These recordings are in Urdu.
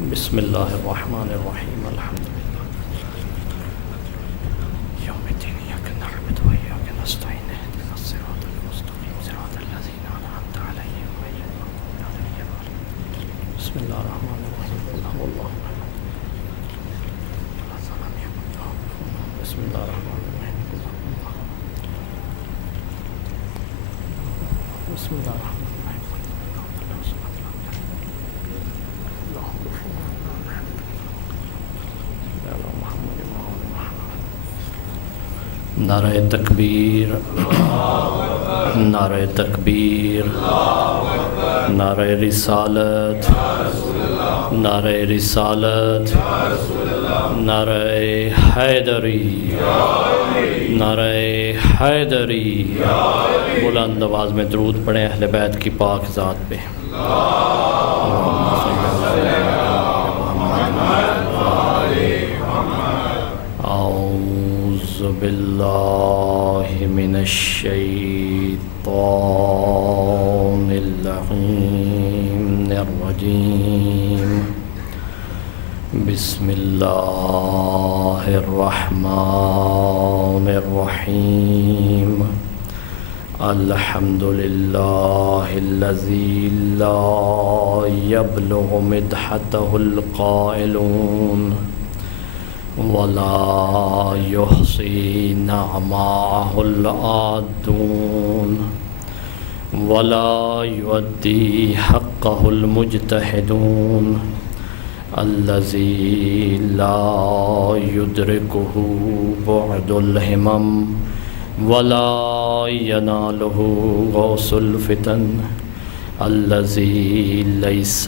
بسم اللہ الرحمن الرحیم الحمد للہ یوم الدین ایاک نعبد و ایاک نستعین اهدنا الصراط المستقیم صراط الذین انعمت علیہم غیر المغضوب علیہم ولا الضالین بسم اللہ الرحمن الرحیم قل هو اللہ احد بسم اللہ الرحمن الرحیم قل هو اللہ بسم اللہ الرحمن الرحیم نعرہ تکبیر نعرہ تکبیر نعرہ رسالت نعرہ رسالت نعرہ حیدری نعرہ حیدری بلند آواز میں درود پڑھیں اہل بیت کی پاک ذات پہ اعوذ باللہ من الشیطان اللعین الرجیم بسم اللہ الرحمن الرحیم الحمد للہ الذی لا یبلغ مدحته القائلون ولا يحصي نعماءه العادون ولا يؤدي حقه المجتهدون الذي لا يدركه بعد الهمم ولا يناله غوث الفتن الذي ليس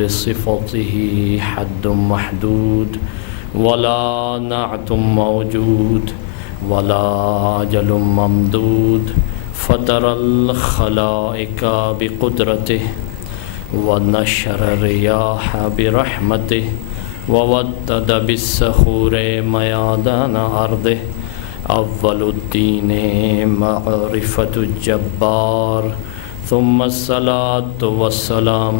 لصفته حد محدود ولا نعت موجود ولا أجل ممدود فطر الخلائق بقدرته ونشر الرياح برحمته وودد بالسخور ميادان أرضه أول الدين معرفة الجبار ثم الصلاة والسلام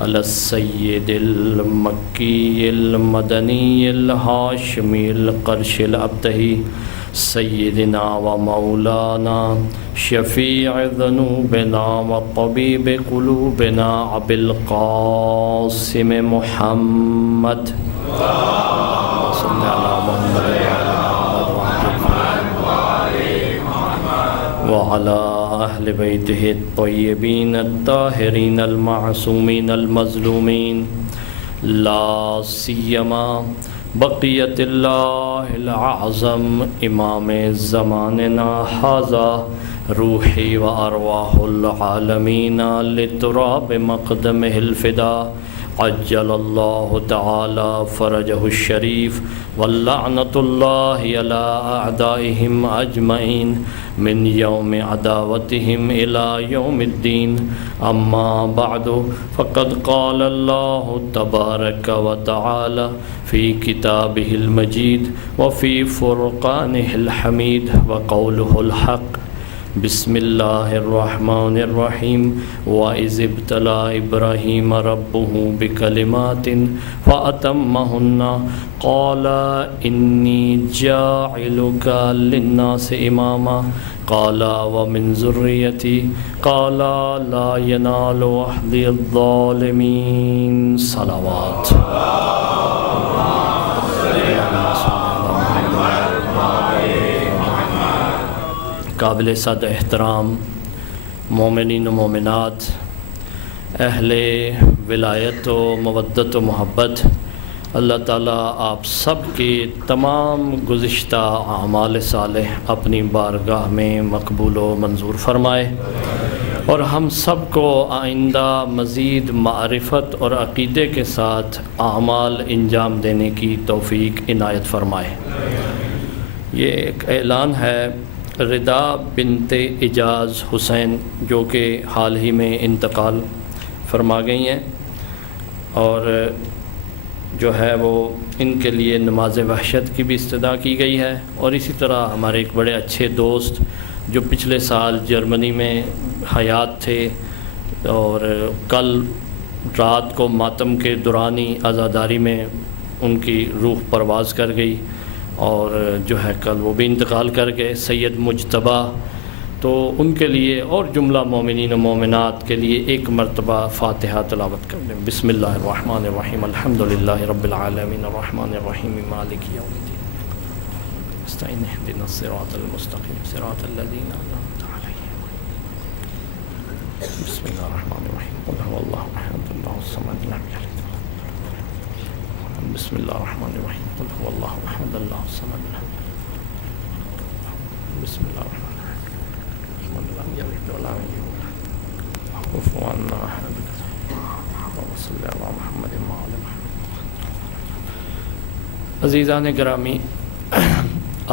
على السيد المكي المدني الهاشمي القرشي الأبتهي سيدنا ومولانا شفيع ذنوبنا وطبيب قلوبنا أبي القاسم محمد صلى الله عليه وعلى أهل بيته الطيبين الطاهرين المعصومين المظلومين لا سيما بقية الله الأعظم إمام زماننا هذا روحي وأرواح العالمين لتراب مقدمه الفداء عجل الله تعالى فرجه الشريف واللعنة الله على أعدائهم أجمعين من يوم عداوتهم إلى يوم الدين أما بعد فقد قال الله تبارك وتعالى في كتابه المجيد وفي فرقانه الحميد وقوله الحق بسم الله الرحمن الرحيم وإذ ابتلى إبراهيم ربه بكلمات فأتمهن قال إني جاعلك للناس إماما قال ومن ذريتي قال لا ينال عهدي الظالمين صلوات قابل صد احترام مومنین و مومنات اہل ولایت و مودت و محبت اللہ تعالیٰ آپ سب کی تمام گزشتہ اعمال صالح اپنی بارگاہ میں مقبول و منظور فرمائے اور ہم سب کو آئندہ مزید معرفت اور عقیدے کے ساتھ اعمال انجام دینے کی توفیق عنایت فرمائے۔ یہ ایک اعلان ہے ردا بنت اعجاز حسین جو کہ حال ہی میں انتقال فرما گئی ہیں اور جو ہے وہ ان کے لیے نماز وحشت کی بھی استدعا کی گئی ہے، اور اسی طرح ہمارے ایک بڑے اچھے دوست جو پچھلے سال جرمنی میں حیات تھے اور کل رات کو ماتم کے دورانی عزاداری میں ان کی روح پرواز کر گئی اور جو ہے کل وہ بھی انتقال کر گئے، سید مجتبیٰ، تو ان کے لیے اور جملہ مومنین و مومنات کے لیے ایک مرتبہ فاتحہ تلاوت کر لیں۔ بسم اللہ الرحمن الرحیم، الحمدللہ رب العالمین الرحمن الرحیم مالک یوم الدین، استعین اهدنا الصراط المستقیم صراط الذین انعمت علیہم۔ بسم اللہ الرحمن الرحیم، قل هو اللہ احد اللہ الصمد لم یلد ولم یولد۔ بسم اللہ الرحمن الرحیم، قل هو اللہ احد اللہ الصمد لم یلد۔ بسم اللہ الرحمن الرحیم، لم یلد ولم یولد کفوا احد۔ اللہم صل علی محمد وعلی محمد۔ عزیزان گرامی،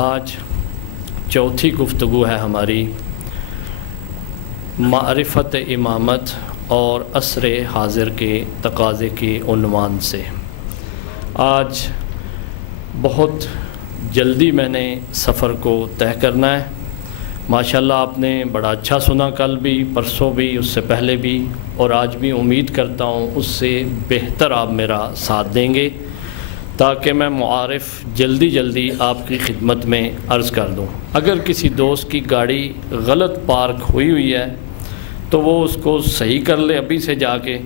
آج چوتھی گفتگو ہے ہماری معرفت امامت اور عصر حاضر کے تقاضے کے عنوان سے۔ آج بہت جلدی میں نے سفر کو طے کرنا ہے۔ ماشاءاللہ آپ نے بڑا اچھا سنا، کل بھی، پرسوں بھی، اس سے پہلے بھی، اور آج بھی امید کرتا ہوں اس سے بہتر آپ میرا ساتھ دیں گے تاکہ میں معارف جلدی آپ کی خدمت میں عرض کر دوں۔ اگر کسی دوست کی گاڑی غلط پارک ہوئی ہے تو وہ اس کو صحیح کر لے ابھی سے جا کے،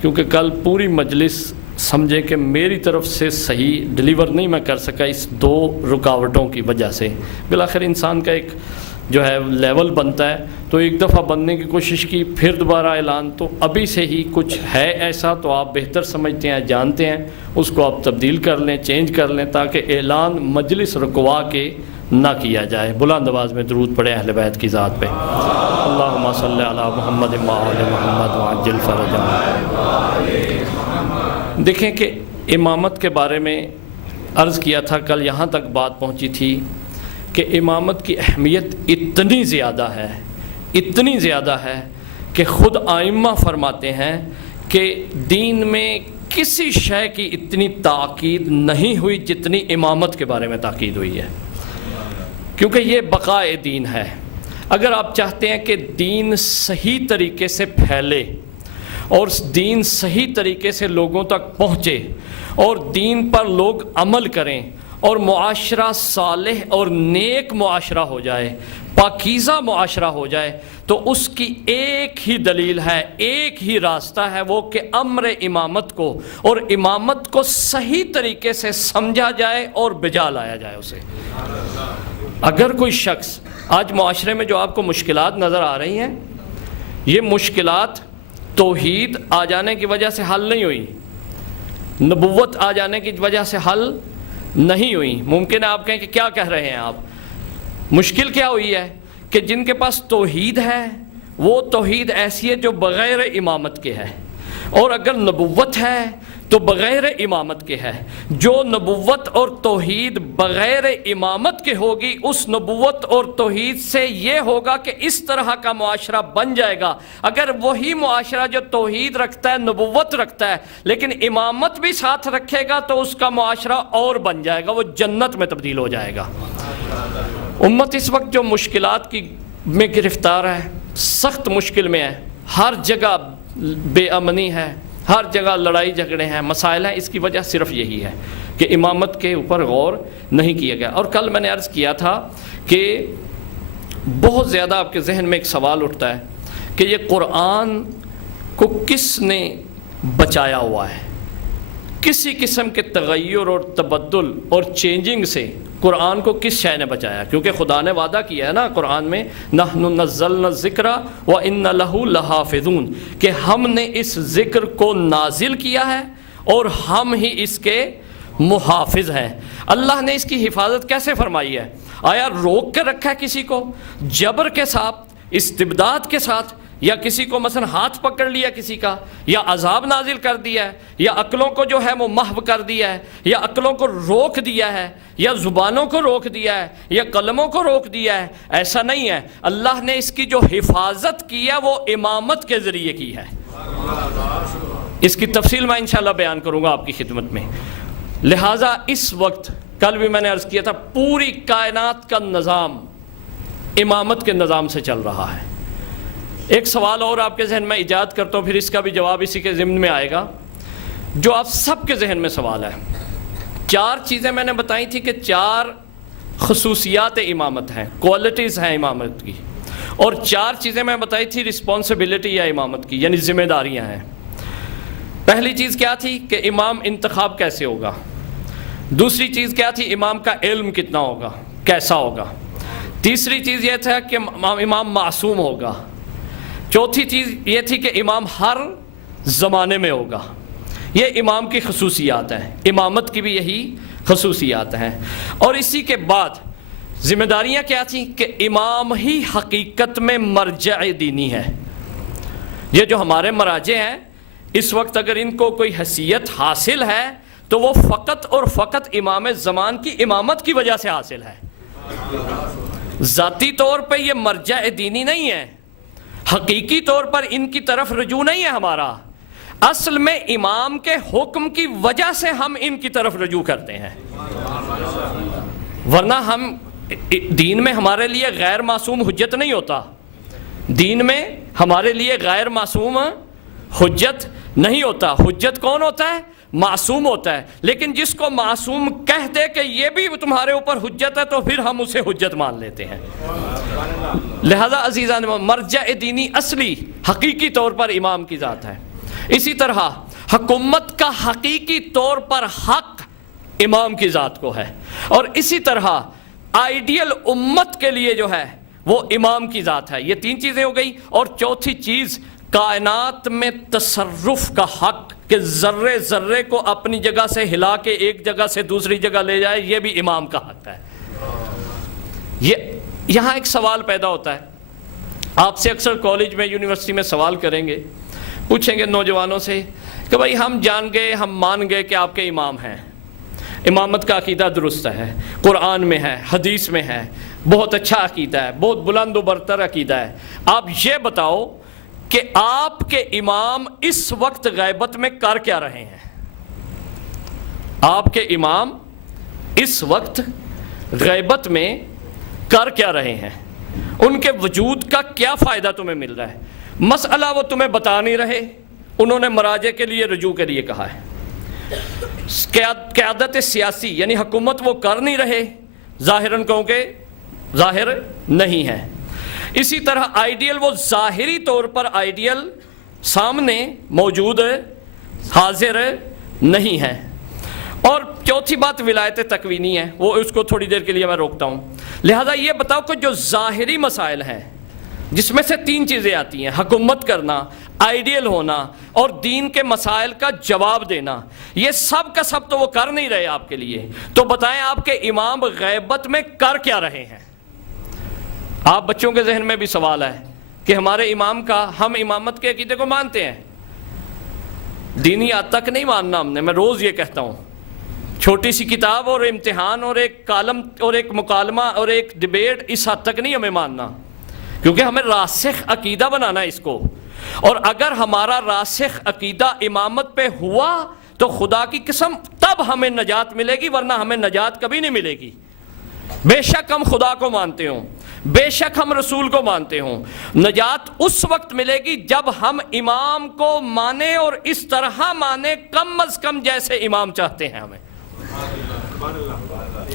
کیونکہ کل پوری مجلس سمجھے کہ میری طرف سے صحیح ڈیلیور نہیں میں کر سکا اس 2 رکاوٹوں کی وجہ سے۔ بالآخر انسان کا ایک جو ہے لیول بنتا ہے، تو ایک دفعہ بننے کی کوشش کی، پھر دوبارہ اعلان، تو ابھی سے ہی کچھ ہے ایسا تو آپ بہتر سمجھتے ہیں، جانتے ہیں، اس کو آپ تبدیل کر لیں، چینج کر لیں تاکہ اعلان مجلس رکوا کے نہ کیا جائے۔ بلند آواز میں درود پڑھیں اہل بیت کی ذات پہ۔ اللہم صلی علی محمد وآل محمد وعجل فرجہم۔ دیکھیں کہ امامت کے بارے میں عرض کیا تھا، کل یہاں تک بات پہنچی تھی کہ امامت کی اہمیت اتنی زیادہ ہے کہ خود ائمہ فرماتے ہیں کہ دین میں کسی شے کی اتنی تاکید نہیں ہوئی جتنی امامت کے بارے میں تاکید ہوئی ہے، کیونکہ یہ بقائے دین ہے۔ اگر آپ چاہتے ہیں کہ دین صحیح طریقے سے پھیلے اور دین صحیح طریقے سے لوگوں تک پہنچے اور دین پر لوگ عمل کریں اور معاشرہ صالح اور نیک معاشرہ ہو جائے، پاکیزہ معاشرہ ہو جائے، تو اس کی ایک ہی دلیل ہے، ایک ہی راستہ ہے، وہ کہ امر امامت کو اور امامت کو صحیح طریقے سے سمجھا جائے اور بجا لایا جائے اسے۔ اگر کوئی شخص آج معاشرے میں جو آپ کو مشکلات نظر آ رہی ہیں، یہ مشکلات توحید آ جانے کی وجہ سے حل نہیں ہوئی، نبوت آ جانے کی وجہ سے حل نہیں ہوئی۔ ممکن ہے آپ کہیں کہ کیا کہہ رہے ہیں آپ، مشکل کیا ہوئی ہے کہ جن کے پاس توحید ہے وہ توحید ایسی ہے جو بغیر امامت کے ہے، اور اگر نبوت ہے تو بغیر امامت کے ہے۔ جو نبوت اور توحید بغیر امامت کے ہوگی، اس نبوت اور توحید سے یہ ہوگا کہ اس طرح کا معاشرہ بن جائے گا۔ اگر وہی معاشرہ جو توحید رکھتا ہے، نبوت رکھتا ہے، لیکن امامت بھی ساتھ رکھے گا تو اس کا معاشرہ اور بن جائے گا، وہ جنت میں تبدیل ہو جائے گا۔ امت اس وقت جو مشکلات کی میں گرفتار ہے، سخت مشکل میں ہے، ہر جگہ بے امنی ہے، ہر جگہ لڑائی جھگڑے ہیں، مسائل ہیں، اس کی وجہ صرف یہی ہے کہ امامت کے اوپر غور نہیں کیا گیا۔ اور کل میں نے عرض کیا تھا کہ بہت زیادہ آپ کے ذہن میں ایک سوال اٹھتا ہے کہ یہ قرآن کو کس نے بچایا ہوا ہے، کسی قسم کے تغیر اور تبدل اور چینجنگ سے قرآن کو کس شے نے بچایا؟ کیونکہ خدا نے وعدہ کیا ہے نا قرآن میں، نحن نزلنا الذکر وان لہ لحافظون، کہ ہم نے اس ذکر کو نازل کیا ہے اور ہم ہی اس کے محافظ ہیں۔ اللہ نے اس کی حفاظت کیسے فرمائی ہے؟ آیا روک کے رکھا ہے کسی کو جبر کے ساتھ، استبداد کے ساتھ، یا کسی کو مثلا ہاتھ پکڑ لیا کسی کا، یا عذاب نازل کر دیا ہے، یا عقلوں کو جو ہے وہ محو کر دیا ہے، یا عقلوں کو روک دیا ہے، یا زبانوں کو روک دیا ہے، یا قلموں کو روک دیا ہے؟ ایسا نہیں ہے۔ اللہ نے اس کی جو حفاظت کی ہے وہ امامت کے ذریعے کی ہے۔ اس کی تفصیل میں انشاءاللہ بیان کروں گا آپ کی خدمت میں۔ لہٰذا اس وقت، کل بھی میں نے عرض کیا تھا، پوری کائنات کا نظام امامت کے نظام سے چل رہا ہے۔ ایک سوال اور آپ کے ذہن میں ایجاد کرتا ہوں، پھر اس کا بھی جواب اسی کے ضمن میں آئے گا، جو آپ سب کے ذہن میں سوال ہے۔ 4 چیزیں میں نے بتائی تھی کہ 4 خصوصیات امامت ہیں، کوالٹیز ہیں امامت کی، اور 4 چیزیں میں بتائی تھی رسپانسبلٹی یا امامت کی، یعنی ذمہ داریاں ہیں۔ پہلی چیز کیا تھی کہ امام انتخاب کیسے ہوگا، دوسری چیز کیا تھی امام کا علم کتنا ہوگا، کیسا ہوگا، تیسری چیز یہ تھا کہ امام معصوم ہوگا، چوتھی چیز یہ تھی کہ امام ہر زمانے میں ہوگا۔ یہ امام کی خصوصیات ہیں، امامت کی بھی یہی خصوصیات ہیں۔ اور اسی کے بعد ذمہ داریاں کیا تھیں کہ امام ہی حقیقت میں مرجع دینی ہے۔ یہ جو ہمارے مراجع ہیں اس وقت اگر ان کو کوئی حیثیت حاصل ہے تو وہ فقط اور فقط امام زمان کی امامت کی وجہ سے حاصل ہے، ذاتی طور پہ یہ مرجع دینی نہیں ہے، حقیقی طور پر ان کی طرف رجوع نہیں ہے ہمارا، اصل میں امام کے حکم کی وجہ سے ہم ان کی طرف رجوع کرتے ہیں، ورنہ ہم دین میں ہمارے لیے غیر معصوم حجت نہیں ہوتا، دین میں ہمارے لیے غیر معصوم حجت نہیں ہوتا۔ حجت کون ہوتا ہے؟ معصوم ہوتا ہے، لیکن جس کو معصوم کہہ دے کہ یہ بھی تمہارے اوپر حجت ہے تو پھر ہم اسے حجت مان لیتے ہیں۔ لہذا عزیزان مرجع دینی اصلی حقیقی طور پر امام کی ذات ہے۔ اسی طرح حکومت کا حقیقی طور پر حق امام کی ذات کو ہے، اور اسی طرح آئیڈیل امت کے لیے جو ہے وہ امام کی ذات ہے۔ یہ 3 چیزیں ہو گئی، اور چوتھی چیز کائنات میں تصرف کا حق، کہ ذرے ذرے کو اپنی جگہ سے ہلا کے ایک جگہ سے دوسری جگہ لے جائے، یہ بھی امام کا حق ہے۔ یہاں ایک سوال پیدا ہوتا ہے، آپ سے اکثر کالج میں یونیورسٹی میں سوال کریں گے، پوچھیں گے نوجوانوں سے کہ بھائی ہم جان گئے، ہم مان گئے کہ آپ کے امام ہیں، امامت کا عقیدہ درست ہے، قرآن میں ہے، حدیث میں ہے، بہت اچھا عقیدہ ہے، بہت بلند و برتر عقیدہ ہے، آپ یہ بتاؤ کہ آپ کے امام اس وقت غیبت میں کر کیا رہے ہیں؟ آپ کے امام اس وقت غیبت میں کر کیا رہے ہیں؟ ان کے وجود کا کیا فائدہ تمہیں مل رہا ہے؟ مسئلہ وہ تمہیں بتا نہیں رہے، انہوں نے مراجع کے لیے رجوع کے لیے کہا ہے، قیادت سیاسی یعنی حکومت وہ کر نہیں رہے، ظاہراً کہوں کہ ظاہر نہیں ہے۔ اسی طرح آئیڈیل وہ ظاہری طور پر آئیڈیل سامنے موجود حاضر نہیں ہے۔ اور چوتھی بات ولایت تکوینی ہے، وہ اس کو تھوڑی دیر کے لیے میں روکتا ہوں۔ لہذا یہ بتاؤ کہ جو ظاہری مسائل ہیں جس میں سے 3 چیزیں آتی ہیں، حکومت کرنا، آئیڈیل ہونا اور دین کے مسائل کا جواب دینا، یہ سب کا سب تو وہ کر نہیں رہے آپ کے لیے، تو بتائیں آپ کے امام غیبت میں کر کیا رہے ہیں؟ آپ بچوں کے ذہن میں بھی سوال ہے کہ ہمارے امام کا، ہم امامت کے عقیدے کو مانتے ہیں، دینی حد تک نہیں ماننا ہم نے، میں روز یہ کہتا ہوں، چھوٹی سی کتاب اور امتحان اور ایک کالم اور ایک مکالمہ اور ایک ڈیبیٹ اس حد تک نہیں ہمیں ماننا، کیونکہ ہمیں راسخ عقیدہ بنانا ہے اس کو، اور اگر ہمارا راسخ عقیدہ امامت پہ ہوا تو خدا کی قسم تب ہمیں نجات ملے گی، ورنہ ہمیں نجات کبھی نہیں ملے گی۔ بے شک ہم خدا کو مانتے ہوں، بے شک ہم رسول کو مانتے ہوں، نجات اس وقت ملے گی جب ہم امام کو مانیں، اور اس طرح مانیں کم از کم جیسے امام چاہتے ہیں ہمیں۔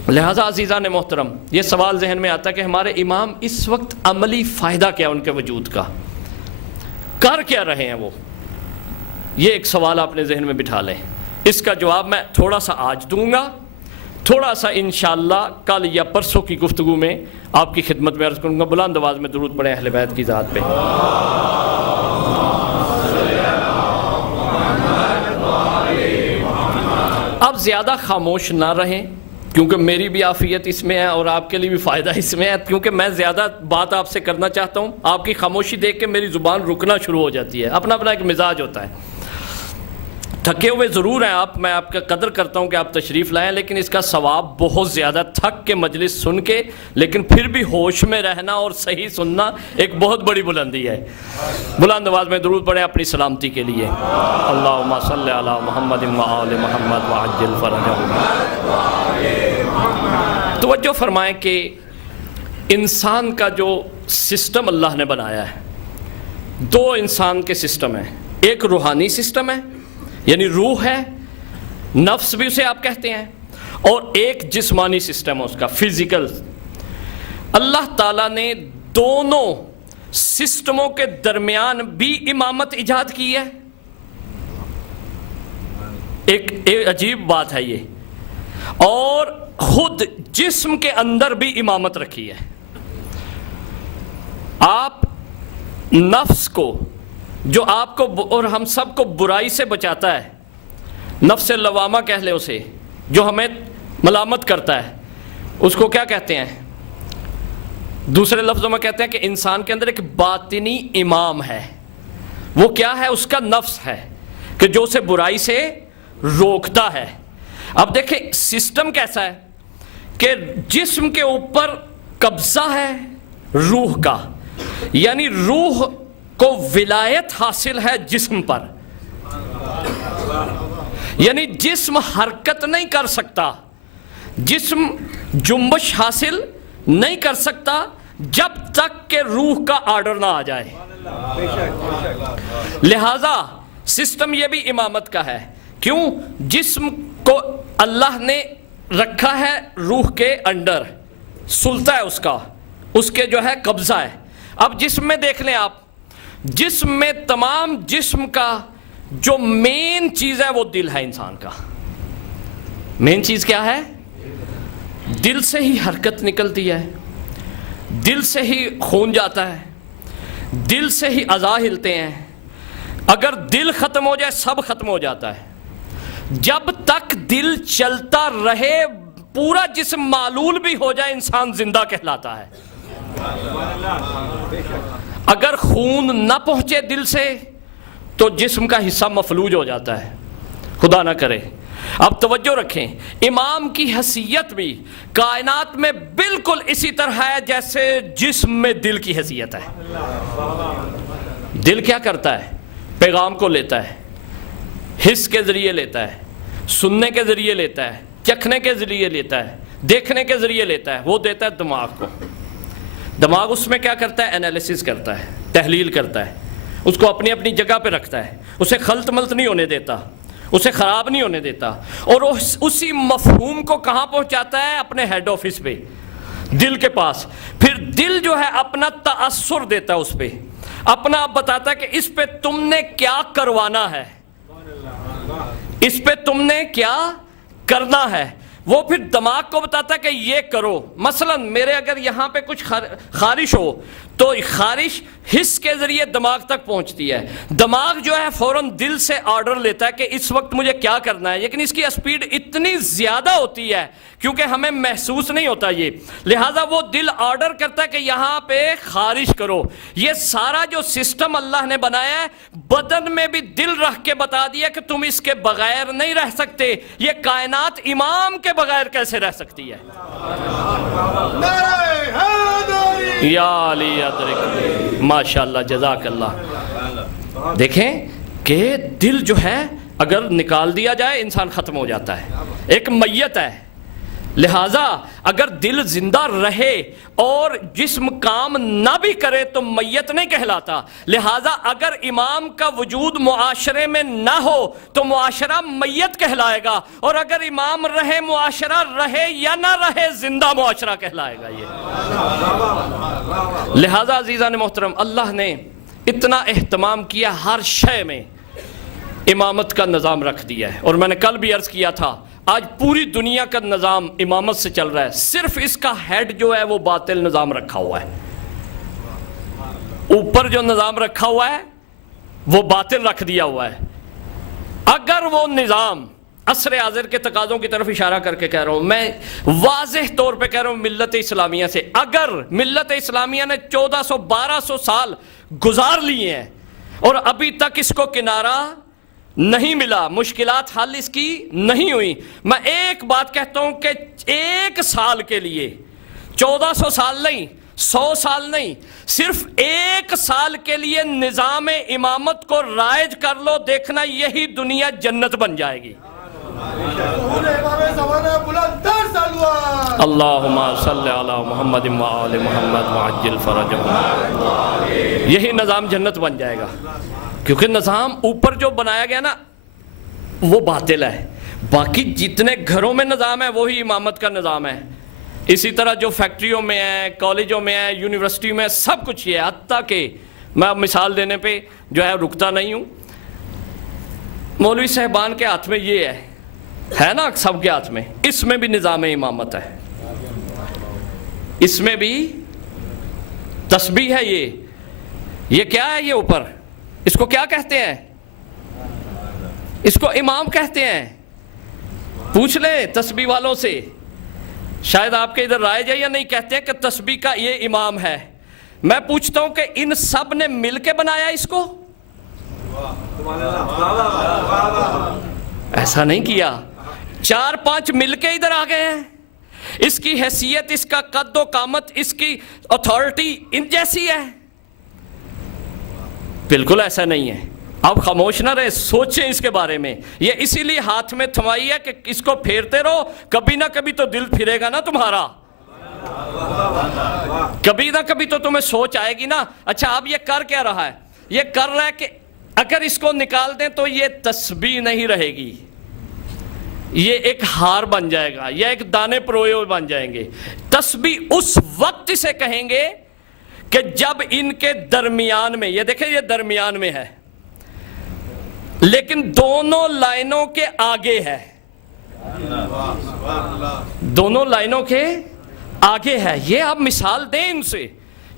لہذا عزیزان محترم یہ سوال ذہن میں آتا ہے کہ ہمارے امام اس وقت عملی فائدہ کیا ان کے وجود کا، کر کیا رہے ہیں وہ؟ یہ ایک سوال اپنے ذہن میں بٹھا لیں، اس کا جواب میں تھوڑا سا آج دوں گا، تھوڑا سا انشاءاللہ کل یا پرسوں کی گفتگو میں آپ کی خدمت میں عرض کروں گا۔ بلند آواز میں درود پڑھیں اہل بیت کی ذات پہ۔ اب زیادہ خاموش نہ رہیں، کیونکہ میری بھی عافیت اس میں ہے اور آپ کے لیے بھی فائدہ اس میں ہے، کیونکہ میں زیادہ بات آپ سے کرنا چاہتا ہوں، آپ کی خاموشی دیکھ کے میری زبان رکنا شروع ہو جاتی ہے، اپنا اپنا ایک مزاج ہوتا ہے۔ تھکے ہوئے ضرور ہیں آپ، میں آپ کا قدر کرتا ہوں کہ آپ تشریف لائیں، لیکن اس کا ثواب بہت زیادہ، تھک کے مجلس سن کے لیکن پھر بھی ہوش میں رہنا اور صحیح سننا ایک بہت بڑی بلندی ہے۔ بلند آواز میں درود پڑھیں اپنی سلامتی کے لیے۔ اللہم صلی علی محمد و آل محمد وعجل فرجہم۔ توجہ فرمائیں کہ انسان کا جو سسٹم اللہ نے بنایا ہے، دو انسان کے سسٹم ہیں، ایک روحانی سسٹم ہے یعنی روح ہے، نفس بھی اسے آپ کہتے ہیں، اور ایک جسمانی سسٹم ہے اس کا، فزیکل۔ اللہ تعالیٰ نے دونوں سسٹموں کے درمیان بھی امامت ایجاد کی ہے۔ ایک عجیب بات ہے یہ، اور خود جسم کے اندر بھی امامت رکھی ہے۔ آپ نفس کو، جو آپ کو اور ہم سب کو برائی سے بچاتا ہے، نفس لوامہ کہہ لے اسے، جو ہمیں ملامت کرتا ہے، اس کو کیا کہتے ہیں؟ دوسرے لفظوں میں کہتے ہیں کہ انسان کے اندر ایک باطنی امام ہے۔ وہ کیا ہے؟ اس کا نفس ہے کہ جو اسے برائی سے روکتا ہے۔ اب دیکھیں سسٹم کیسا ہے کہ جسم کے اوپر قبضہ ہے روح کا، یعنی روح کو ولایت حاصل ہے جسم پر، یعنی جسم حرکت نہیں کر سکتا، جسم جنبش حاصل نہیں کر سکتا جب تک کہ روح کا آرڈر نہ آ جائے۔ لہذا سسٹم یہ بھی امامت کا ہے۔ کیوں؟ جسم کو اللہ نے رکھا ہے روح کے انڈر، سلطہ ہے اس کا، اس کے جو ہے قبضہ ہے۔ اب جسم میں دیکھ لیں آپ، جسم میں تمام جسم کا جو مین چیز ہے وہ دل ہے انسان کا۔ مین چیز کیا ہے؟ دل سے ہی حرکت نکلتی ہے، دل سے ہی خون جاتا ہے، دل سے ہی اعضاء ہلتے ہیں۔ اگر دل ختم ہو جائے سب ختم ہو جاتا ہے۔ جب تک دل چلتا رہے پورا جسم معلول بھی ہو جائے انسان زندہ کہلاتا ہے۔ اگر خون نہ پہنچے دل سے تو جسم کا حصہ مفلوج ہو جاتا ہے، خدا نہ کرے۔ اب توجہ رکھیں، امام کی حیثیت بھی کائنات میں بالکل اسی طرح ہے جیسے جسم میں دل کی حیثیت ہے۔ دل کیا کرتا ہے؟ پیغام کو لیتا ہے، حس کے ذریعے لیتا ہے، سننے کے ذریعے لیتا ہے، چکھنے کے ذریعے لیتا ہے، دیکھنے کے ذریعے لیتا ہے، وہ دیتا ہے دماغ کو۔ دماغ اس میں کیا کرتا ہے؟ انالیسس کرتا ہے، تحلیل کرتا ہے، اس کو اپنی اپنی جگہ پہ رکھتا ہے، اسے خلط ملط نہیں ہونے دیتا، اسے خراب نہیں ہونے دیتا، اور اسی مفہوم کو کہاں پہنچاتا ہے؟ اپنے ہیڈ آفس پہ، دل کے پاس۔ پھر دل جو ہے اپنا تأثر دیتا ہے اس پہ، اپنا بتاتا ہے کہ اس پہ تم نے کیا کروانا ہے، اس پہ تم نے کیا کرنا ہے۔ وہ پھر دماغ کو بتاتا ہے کہ یہ کرو۔ مثلا میرے اگر یہاں پہ کچھ خارش ہو تو خارش حس کے ذریعے دماغ تک پہنچتی ہے، دماغ جو ہے فوراً دل سے آرڈر لیتا ہے کہ اس وقت مجھے کیا کرنا ہے، لیکن اس کی اسپیڈ اتنی زیادہ ہوتی ہے کیونکہ ہمیں محسوس نہیں ہوتا یہ، لہٰذا وہ دل آرڈر کرتا ہے کہ یہاں پہ خارش کرو۔ یہ سارا جو سسٹم اللہ نے بنایا ہے بدن میں بھی دل رکھ کے بتا دیا کہ تم اس کے بغیر نہیں رہ سکتے۔ یہ کائنات امام کے بغیر کیسے رہ سکتی ہے؟ یا علی ادرک، ماشاءاللہ، جزاک اللہ۔ دیکھیں کہ دل جو ہے اگر نکال دیا جائے انسان ختم ہو جاتا ہے، ایک میت ہے۔ لہٰذا اگر دل زندہ رہے اور جسم کام نہ بھی کرے تو میت نہیں کہلاتا۔ لہٰذا اگر امام کا وجود معاشرے میں نہ ہو تو معاشرہ میت کہلائے گا، اور اگر امام رہے معاشرہ رہے یا نہ رہے زندہ معاشرہ کہلائے گا یہ۔ لہٰذا عزیزان محترم، اللہ نے اتنا اہتمام کیا، ہر شے میں امامت کا نظام رکھ دیا ہے۔ اور میں نے کل بھی عرض کیا تھا آج پوری دنیا کا نظام امامت سے چل رہا ہے، صرف اس کا ہیڈ جو ہے وہ باطل نظام رکھا ہوا ہے، اوپر جو نظام رکھا ہوا ہے وہ باطل رکھ دیا ہوا ہے۔ اگر وہ نظام عصر حاضر کے تقاضوں کی طرف اشارہ کر کے کہہ رہا ہوں، میں واضح طور پہ کہہ رہا ہوں ملت اسلامیہ سے، اگر ملت اسلامیہ نے 1400-1200 سال گزار لیے ہیں اور ابھی تک اس کو کنارہ نہیں ملا، مشکلات حل اس کی نہیں ہوئی، میں ایک بات کہتا ہوں کہ 1 سال کے لیے 1400 سال نہیں، 100 سال نہیں، صرف 1 سال کے لیے نظام امامت کو رائج کر لو، دیکھنا یہی دنیا جنت بن جائے گی۔ اللہم صلی علی محمد و آل محمد وعجل فرجہم. یہی نظام جنت بن جائے گا، کیونکہ نظام اوپر جو بنایا گیا نا وہ باطل ہے. باقی جتنے گھروں میں نظام ہے وہی امامت کا نظام ہے. اسی طرح جو فیکٹریوں میں ہے، کالجوں میں ہے، یونیورسٹی میں، سب کچھ یہ ہے. حتیٰ کہ میں اب مثال دینے پہ جو ہے رکتا نہیں ہوں. مولوی صاحبان کے ہاتھ میں یہ ہے نا، سب کے ہاتھ میں. اس میں بھی نظام امامت ہے، اس میں بھی تسبیح ہے. یہ کیا ہے؟ یہ اوپر اس کو کیا کہتے ہیں؟ اس کو امام کہتے ہیں. پوچھ لیں تسبیح والوں سے، شاید آپ کے ادھر رائج ہے یا نہیں، کہتے ہیں کہ تسبیح کا یہ امام ہے. میں پوچھتا ہوں کہ ان سب نے مل کے بنایا اس کو؟ ایسا نہیں کیا. 4-5 مل کے ادھر آ گئے ہیں. اس کی حیثیت، اس کا قد و قامت، اس کی اتھارٹی ان جیسی ہے؟ بالکل ایسا نہیں ہے. اب خاموش نہ رہے، سوچیں اس کے بارے میں. یہ اسی لیے ہاتھ میں تھمائی ہے کہ اس کو پھیرتے رہو، کبھی نہ کبھی تو دل پھرے گا نا تمہارا. کبھی نہ کبھی تو تمہیں سوچ آئے گی نا. اچھا اب یہ کر کیا رہا ہے؟ یہ کر رہا ہے کہ اگر اس کو نکال دیں تو یہ تسبیح نہیں رہے گی، یہ ایک ہار بن جائے گا، یا ایک دانے پروئے بن جائیں گے. تسبیح اس وقت اسے کہیں گے کہ جب ان کے درمیان میں، یہ دیکھیں یہ درمیان میں ہے لیکن دونوں لائنوں کے آگے ہے، دونوں لائنوں کے آگے ہے. یہ آپ مثال دیں ان سے،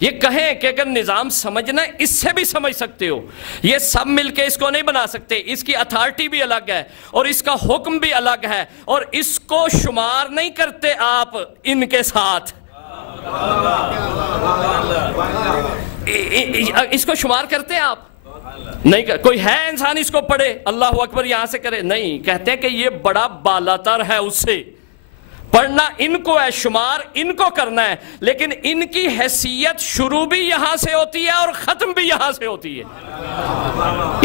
یہ کہیں کہ اگر نظام سمجھنا ہے اس سے بھی سمجھ سکتے ہو. یہ سب مل کے اس کو نہیں بنا سکتے. اس کی اتھارٹی بھی الگ ہے اور اس کا حکم بھی الگ ہے، اور اس کو شمار نہیں کرتے آپ ان کے ساتھ. اس کو شمار کرتے ہیں آپ؟ نہیں. کوئی ہے انسان اس کو پڑھے اللہ اکبر یہاں سے کرے؟ نہیں. کہتے ہیں کہ یہ بڑا بالاتر ہے اس سے. پڑھنا ان کو ہے، شمار ان کو کرنا ہے، لیکن ان کی حیثیت شروع بھی یہاں سے ہوتی ہے اور ختم بھی یہاں سے ہوتی ہے.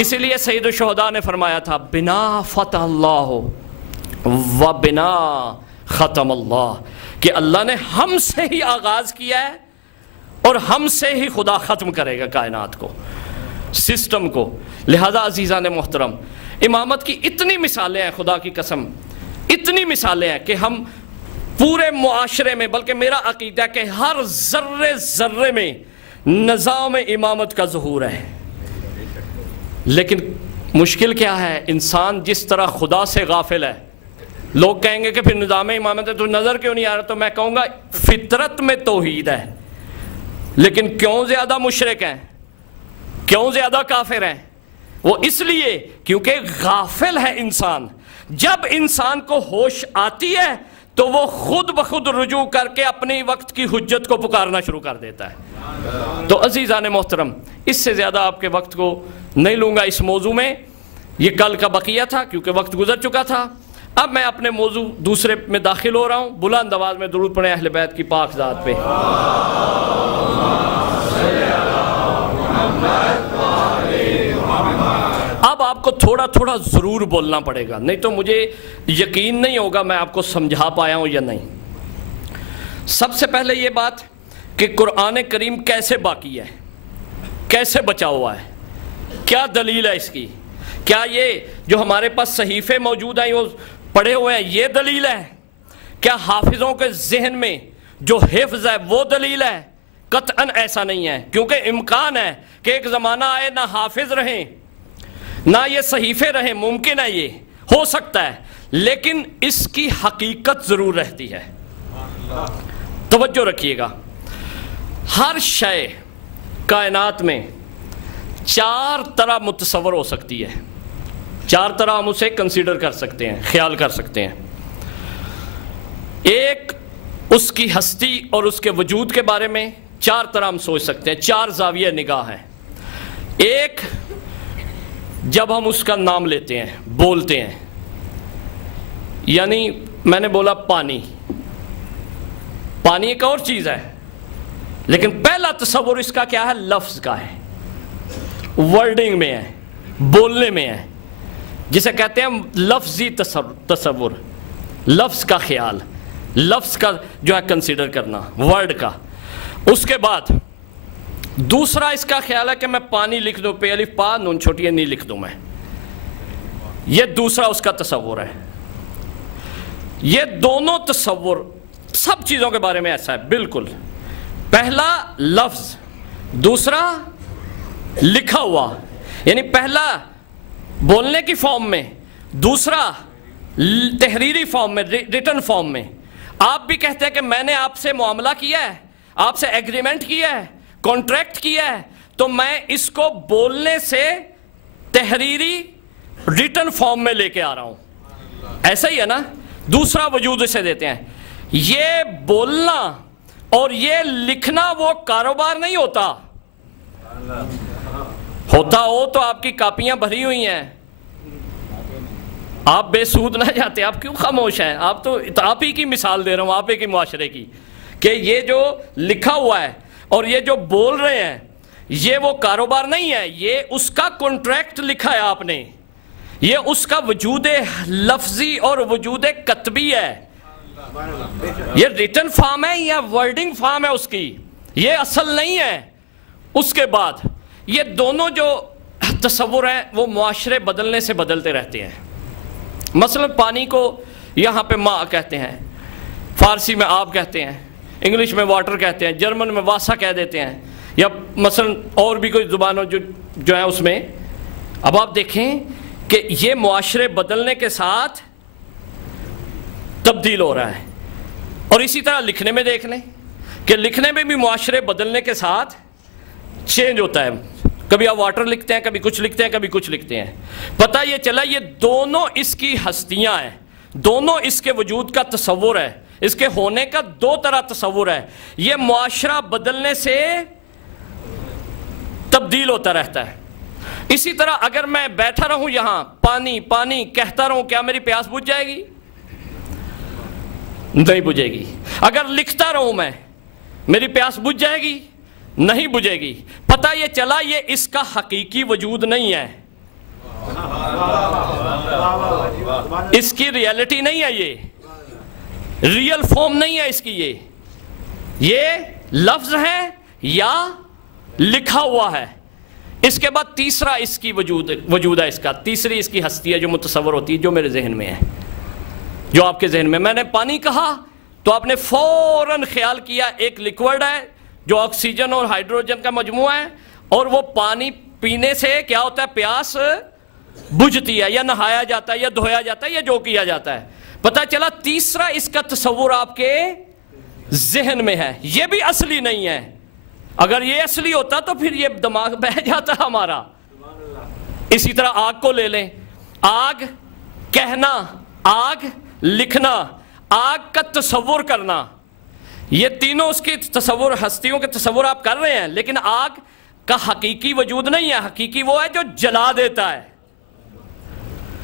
اسی لیے سید الشہداء نے فرمایا تھا بنا فتح اللہ و بنا ختم اللہ، کہ اللہ نے ہم سے ہی آغاز کیا ہے اور ہم سے ہی خدا ختم کرے گا کائنات کو، سسٹم کو. لہذا عزیزان محترم، امامت کی اتنی مثالیں ہیں، خدا کی قسم اتنی مثالیں ہیں کہ ہم پورے معاشرے میں، بلکہ میرا عقیدہ کہ ہر ذرے ذرے میں نظام امامت کا ظہور ہے. لیکن مشکل کیا ہے؟ انسان جس طرح خدا سے غافل ہے. لوگ کہیں گے کہ پھر نظام امامت ہے تو نظر کیوں نہیں آ رہا؟ تو میں کہوں گا فطرت میں توحید ہے، لیکن کیوں زیادہ مشرک ہیں، کیوں زیادہ کافر ہیں؟ وہ اس لیے کیونکہ غافل ہے انسان. جب انسان کو ہوش آتی ہے تو وہ خود بخود رجوع کر کے اپنی وقت کی حجت کو پکارنا شروع کر دیتا ہے. تو عزیزان محترم، اس سے زیادہ آپ کے وقت کو نہیں لوں گا اس موضوع میں. یہ کل کا بقیہ تھا کیونکہ وقت گزر چکا تھا. اب میں اپنے موضوع دوسرے میں داخل ہو رہا ہوں. بلند آواز میں درود پڑھیں اہل بیت کی پاک ذات پہ. اب آپ کو تھوڑا تھوڑا ضرور بولنا پڑے گا، نہیں تو مجھے یقین نہیں ہوگا میں آپ کو سمجھا پایا ہوں یا نہیں. سب سے پہلے یہ بات کہ قرآن کریم کیسے باقی ہے، کیسے بچا ہوا ہے، کیا دلیل ہے اس کی؟ کیا یہ جو ہمارے پاس صحیفے موجود ہیں وہ پڑھے ہوئے ہیں یہ دلیل ہے؟ کیا حافظوں کے ذہن میں جو حفظ ہے وہ دلیل ہے؟ قطعاً ایسا نہیں ہے، کیونکہ امکان ہے کہ ایک زمانہ آئے نہ حافظ رہیں نہ یہ صحیفے رہیں. ممکن ہے، یہ ہو سکتا ہے، لیکن اس کی حقیقت ضرور رہتی ہے. توجہ رکھیے گا، ہر شے کائنات میں 4 طرح متصور ہو سکتی ہے. 4 طرح ہم اسے کنسیڈر کر سکتے ہیں، خیال کر سکتے ہیں. ایک اس کی ہستی اور اس کے وجود کے بارے میں 4 طرح ہم سوچ سکتے ہیں. 4 زاویہ نگاہ ہیں. ایک جب ہم اس کا نام لیتے ہیں، بولتے ہیں، یعنی میں نے بولا پانی. پانی ایک اور چیز ہے، لیکن پہلا تصور اس کا کیا ہے؟ لفظ کا ہے، ورڈنگ میں ہے، بولنے میں ہے، جسے کہتے ہیں لفظی تصور، لفظ کا خیال. لفظ کا جو ہے کنسیڈر کرنا، ورڈ کا. اس کے بعد دوسرا اس کا خیال ہے کہ میں پانی لکھ دوں، پہ الف پا نون چھوٹی نہیں لکھ دوں میں. یہ دوسرا اس کا تصور ہے. یہ دونوں تصور سب چیزوں کے بارے میں ایسا ہے بالکل. پہلا لفظ، دوسرا لکھا ہوا، یعنی پہلا بولنے کی فارم میں، دوسرا تحریری فارم میں، ریٹن فارم میں. آپ بھی کہتے ہیں کہ میں نے آپ سے معاملہ کیا ہے، آپ سے ایگریمنٹ کیا ہے، کانٹریکٹ کیا ہے، تو میں اس کو بولنے سے تحریری ریٹن فارم میں لے کے آ رہا ہوں. ایسا ہی ہے نا. دوسرا وجود اسے دیتے ہیں. یہ بولنا اور یہ لکھنا وہ کاروبار نہیں ہوتا. ہوتا ہو تو آپ کی کاپیاں بھری ہوئی ہیں، آپ بے سود نہ جاتے. آپ کیوں خاموش ہیں؟ آپ تو آپ ہی کی مثال دے رہا ہوں، آپ ہی کی معاشرے کی، کہ یہ جو لکھا ہوا ہے اور یہ جو بول رہے ہیں یہ وہ کاروبار نہیں ہے، یہ اس کا کانٹریکٹ لکھا ہے آپ نے، یہ اس کا وجود لفظی اور وجود کتبی ہے. یہ ریٹن فارم ہے یا ورڈنگ فارم ہے اس کی، یہ اصل نہیں ہے. اس کے بعد یہ دونوں جو تصور ہیں وہ معاشرے بدلنے سے بدلتے رہتے ہیں. مثلا پانی کو یہاں پہ ماء کہتے ہیں، فارسی میں آب کہتے ہیں، انگلش میں واٹر کہتے ہیں، جرمن میں واسا کہہ دیتے ہیں، یا مثلا اور بھی کوئی زبانوں جو ہے اس میں. اب آپ دیکھیں کہ یہ معاشرے بدلنے کے ساتھ تبدیل ہو رہا ہے. اور اسی طرح لکھنے میں دیکھ لیں کہ لکھنے میں بھی معاشرے بدلنے کے ساتھ چینج ہوتا ہے. کبھی آپ واٹر لکھتے ہیں، کبھی کچھ لکھتے ہیں، کبھی کچھ لکھتے ہیں. پتہ یہ چلا یہ دونوں اس کی ہستیاں ہیں، دونوں اس کے وجود کا تصور ہے، اس کے ہونے کا دو طرح تصور ہے. یہ معاشرہ بدلنے سے تبدیل ہوتا رہتا ہے. اسی طرح اگر میں بیٹھا رہوں یہاں پانی پانی کہتا رہوں، کیا میری پیاس بجھ جائے گی؟ نہیں بجھے گی. اگر لکھتا رہوں میں، میری پیاس بجھ جائے گی؟ نہیں بجھے گی. پتہ یہ چلا یہ اس کا حقیقی وجود نہیں ہے، اس کی ریئلٹی نہیں ہے، یہ ریئل فارم نہیں ہے اس کی. یہ لفظ ہے یا لکھا ہوا ہے. اس کے بعد تیسرا اس کی وجود ہے، اس کا تیسری اس کی ہستی ہے جو متصور ہوتی ہے، جو میرے ذہن میں ہے، جو آپ کے ذہن میں نے پانی کہا تو آپ نے فوراً خیال کیا ایک لیکوڈ ہے جو آکسیجن اور ہائیڈروجن کا مجموعہ ہے، اور وہ پانی پینے سے کیا ہوتا ہے؟ پیاس بجھتی ہے، یا نہایا جاتا ہے، یا دھویا جاتا ہے، یا جو کیا جاتا ہے. پتہ چلا تیسرا اس کا تصور آپ کے ذہن میں ہے، یہ بھی اصلی نہیں ہے. اگر یہ اصلی ہوتا تو پھر یہ دماغ بہ جاتا ہمارا. اسی طرح آگ کو لے لیں، آگ کہنا، آگ لکھنا، آگ کا تصور کرنا، یہ تینوں اس کی تصور، ہستیوں کے تصور آپ کر رہے ہیں، لیکن آگ کا حقیقی وجود نہیں ہے. حقیقی وہ ہے جو جلا دیتا ہے،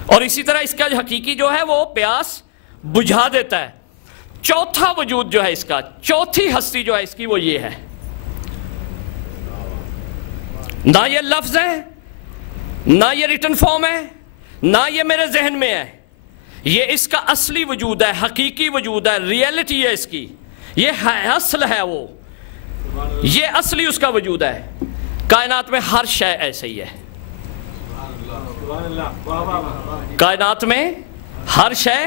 اور اسی طرح اس کا جو حقیقی جو ہے وہ پیاس بجھا دیتا ہے. چوتھا وجود جو ہے اس کا، چوتھی ہستی جو ہے اس کی، وہ یہ ہے، نہ یہ لفظ ہے، نہ یہ ریٹن فارم ہے، نہ یہ میرے ذہن میں ہے. یہ اس کا اصلی وجود ہے، حقیقی وجود ہے، ریئلٹی ہے اس کی، یہ اصل ہے، وہ یہ اصلی اس کا وجود ہے. کائنات میں ہر شے ایسے ہی ہے، کائنات میں ہر شے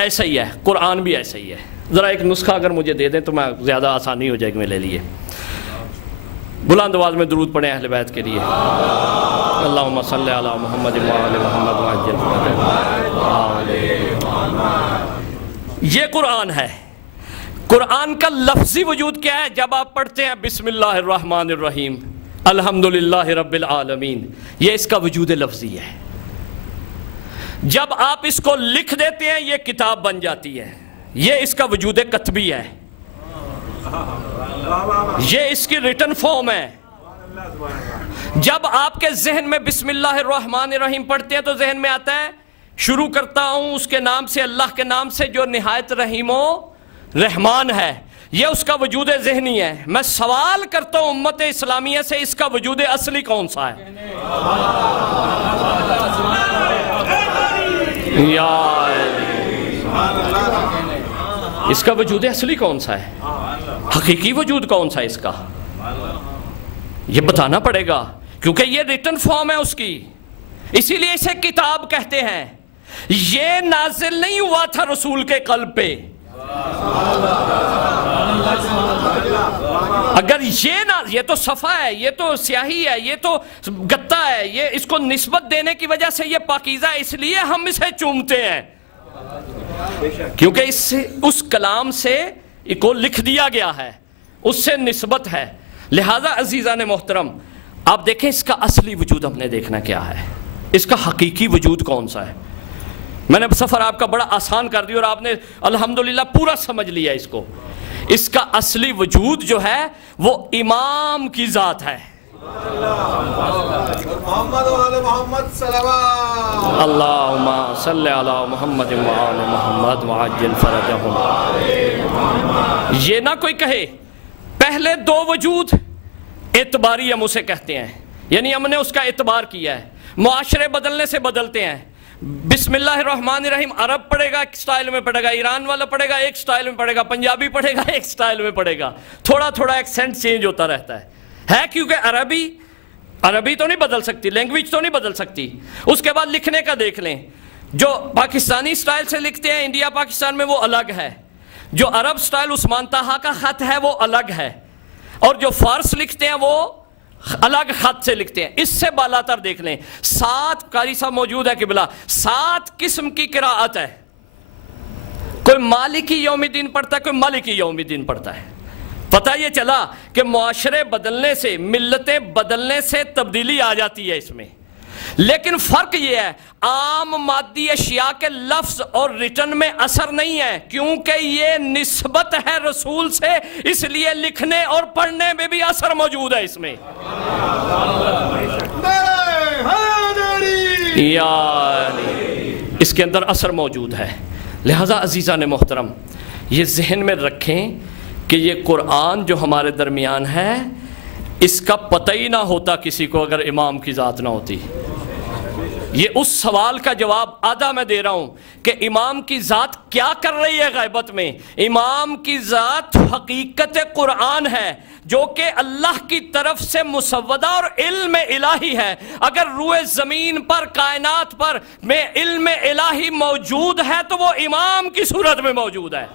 ایسا ہی ہے، قرآن بھی ایسا ہی ہے. ذرا ایک نسخہ اگر مجھے دے دیں تو میں زیادہ آسانی ہو جائے گی میرے لیے. بلند آواز میں درود پڑھیں اہل بیت کے لیے. اللہم صلی علی محمد وعلی محمد وعجل فرجہ. یہ قرآن ہے. قرآن کا لفظی وجود کیا ہے؟ جب آپ پڑھتے ہیں بسم اللہ الرحمن الرحیم الحمدللہ رب العالمین، یہ اس کا وجود لفظی ہے. جب آپ اس کو لکھ دیتے ہیں یہ کتاب بن جاتی ہے، یہ اس کا وجود کتبی ہے، یہ اس کی ریٹن فارم ہے. جب آپ کے ذہن میں بسم اللہ الرحمن الرحیم پڑھتے ہیں تو ذہن میں آتا ہے شروع کرتا ہوں اس کے نام سے، اللہ کے نام سے جو نہایت رحیم و رحمان ہے. یہ اس کا وجود ذہنی ہے. میں سوال کرتا ہوں امت اسلامیہ سے، اس کا وجود اصلی کون سا ہے؟ اس کا وجود اصلی کون سا ہے؟ حقیقی وجود کون سا ہے اس کا؟ یہ بتانا پڑے گا، کیونکہ یہ ریٹن فارم ہے اس کی، اسی لیے اسے کتاب کہتے ہیں۔ یہ نازل نہیں ہوا تھا رسول کے قلب پہ۔ اگر یہ تو صفحہ ہے، یہ تو سیاہی ہے، یہ تو گتا ہے، یہ اس کو نسبت دینے کی وجہ سے یہ پاکیزہ ہے، اس لیے ہم اسے چومتے ہیں، کیونکہ اس کلام سے کو لکھ دیا گیا ہے، اس سے نسبت ہے۔ لہذا عزیزان محترم، آپ دیکھیں اس کا اصلی وجود ہم نے دیکھنا کیا ہے، اس کا حقیقی وجود کون سا ہے۔ میں نے سفر آپ کا بڑا آسان کر دیا اور آپ نے الحمدللہ پورا سمجھ لیا اس کو۔ اس کا اصلی وجود جو ہے وہ امام کی ذات ہے۔ اللہم صلی علی محمد وآل محمد وعجل فرجہم۔ یہ نہ کوئی کہے پہلے دو وجود اعتباری ہم اسے کہتے ہیں، یعنی ہم نے اس کا اعتبار کیا ہے، معاشرے بدلنے سے بدلتے ہیں۔ بسم اللہ الرحمن الرحیم عرب پڑھے گا ایک سٹائل میں پڑھے گا، ایران والا پڑھے گا ایک سٹائل میں پڑھے گا، پنجابی پڑھے گا ایک سٹائل میں پڑھے گا، تھوڑا تھوڑا ایکسنٹ چینج ہوتا رہتا ہے کیونکہ عربی تو نہیں بدل سکتی، لینگویج تو نہیں بدل سکتی۔ اس کے بعد لکھنے کا دیکھ لیں، جو پاکستانی سٹائل سے لکھتے ہیں انڈیا پاکستان میں وہ الگ ہے، جو عرب سٹائل عثمان طہا کا خط ہے وہ الگ ہے، اور جو فارس لکھتے ہیں وہ الگ خط سے لکھتے ہیں۔ اس سے بالاتر دیکھ لیں، 7 قاری صاحب موجود ہے قبلہ، 7 قسم کی قراءت ہے۔ کوئی مالکی یوم الدین پڑھتا ہے، کوئی مالکی یوم الدین پڑھتا ہے۔ پتہ یہ چلا کہ معاشرے بدلنے سے، ملتیں بدلنے سے تبدیلی آ جاتی ہے اس میں، لیکن فرق یہ ہے عام مادی اشیاء کے لفظ اور ریٹن میں اثر نہیں ہے، کیونکہ یہ نسبت ہے رسول سے، اس لیے لکھنے اور پڑھنے میں بھی اثر موجود ہے اس میں۔ یعنی اس کے اندر اثر موجود ہے۔ لہذا عزیزان محترم، یہ ذہن میں رکھیں کہ یہ قرآن جو ہمارے درمیان ہے، اس کا پتہ ہی نہ ہوتا کسی کو اگر امام کی ذات نہ ہوتی۔ یہ اس سوال کا جواب آدھا میں دے رہا ہوں کہ امام کی ذات کیا کر رہی ہے غیبت میں۔ امام کی ذات حقیقت قرآن ہے جو کہ اللہ کی طرف سے مسودہ اور علم الہی ہے۔ اگر روئے زمین پر، کائنات پر میں علم الہی موجود ہے تو وہ امام کی صورت میں موجود ہے،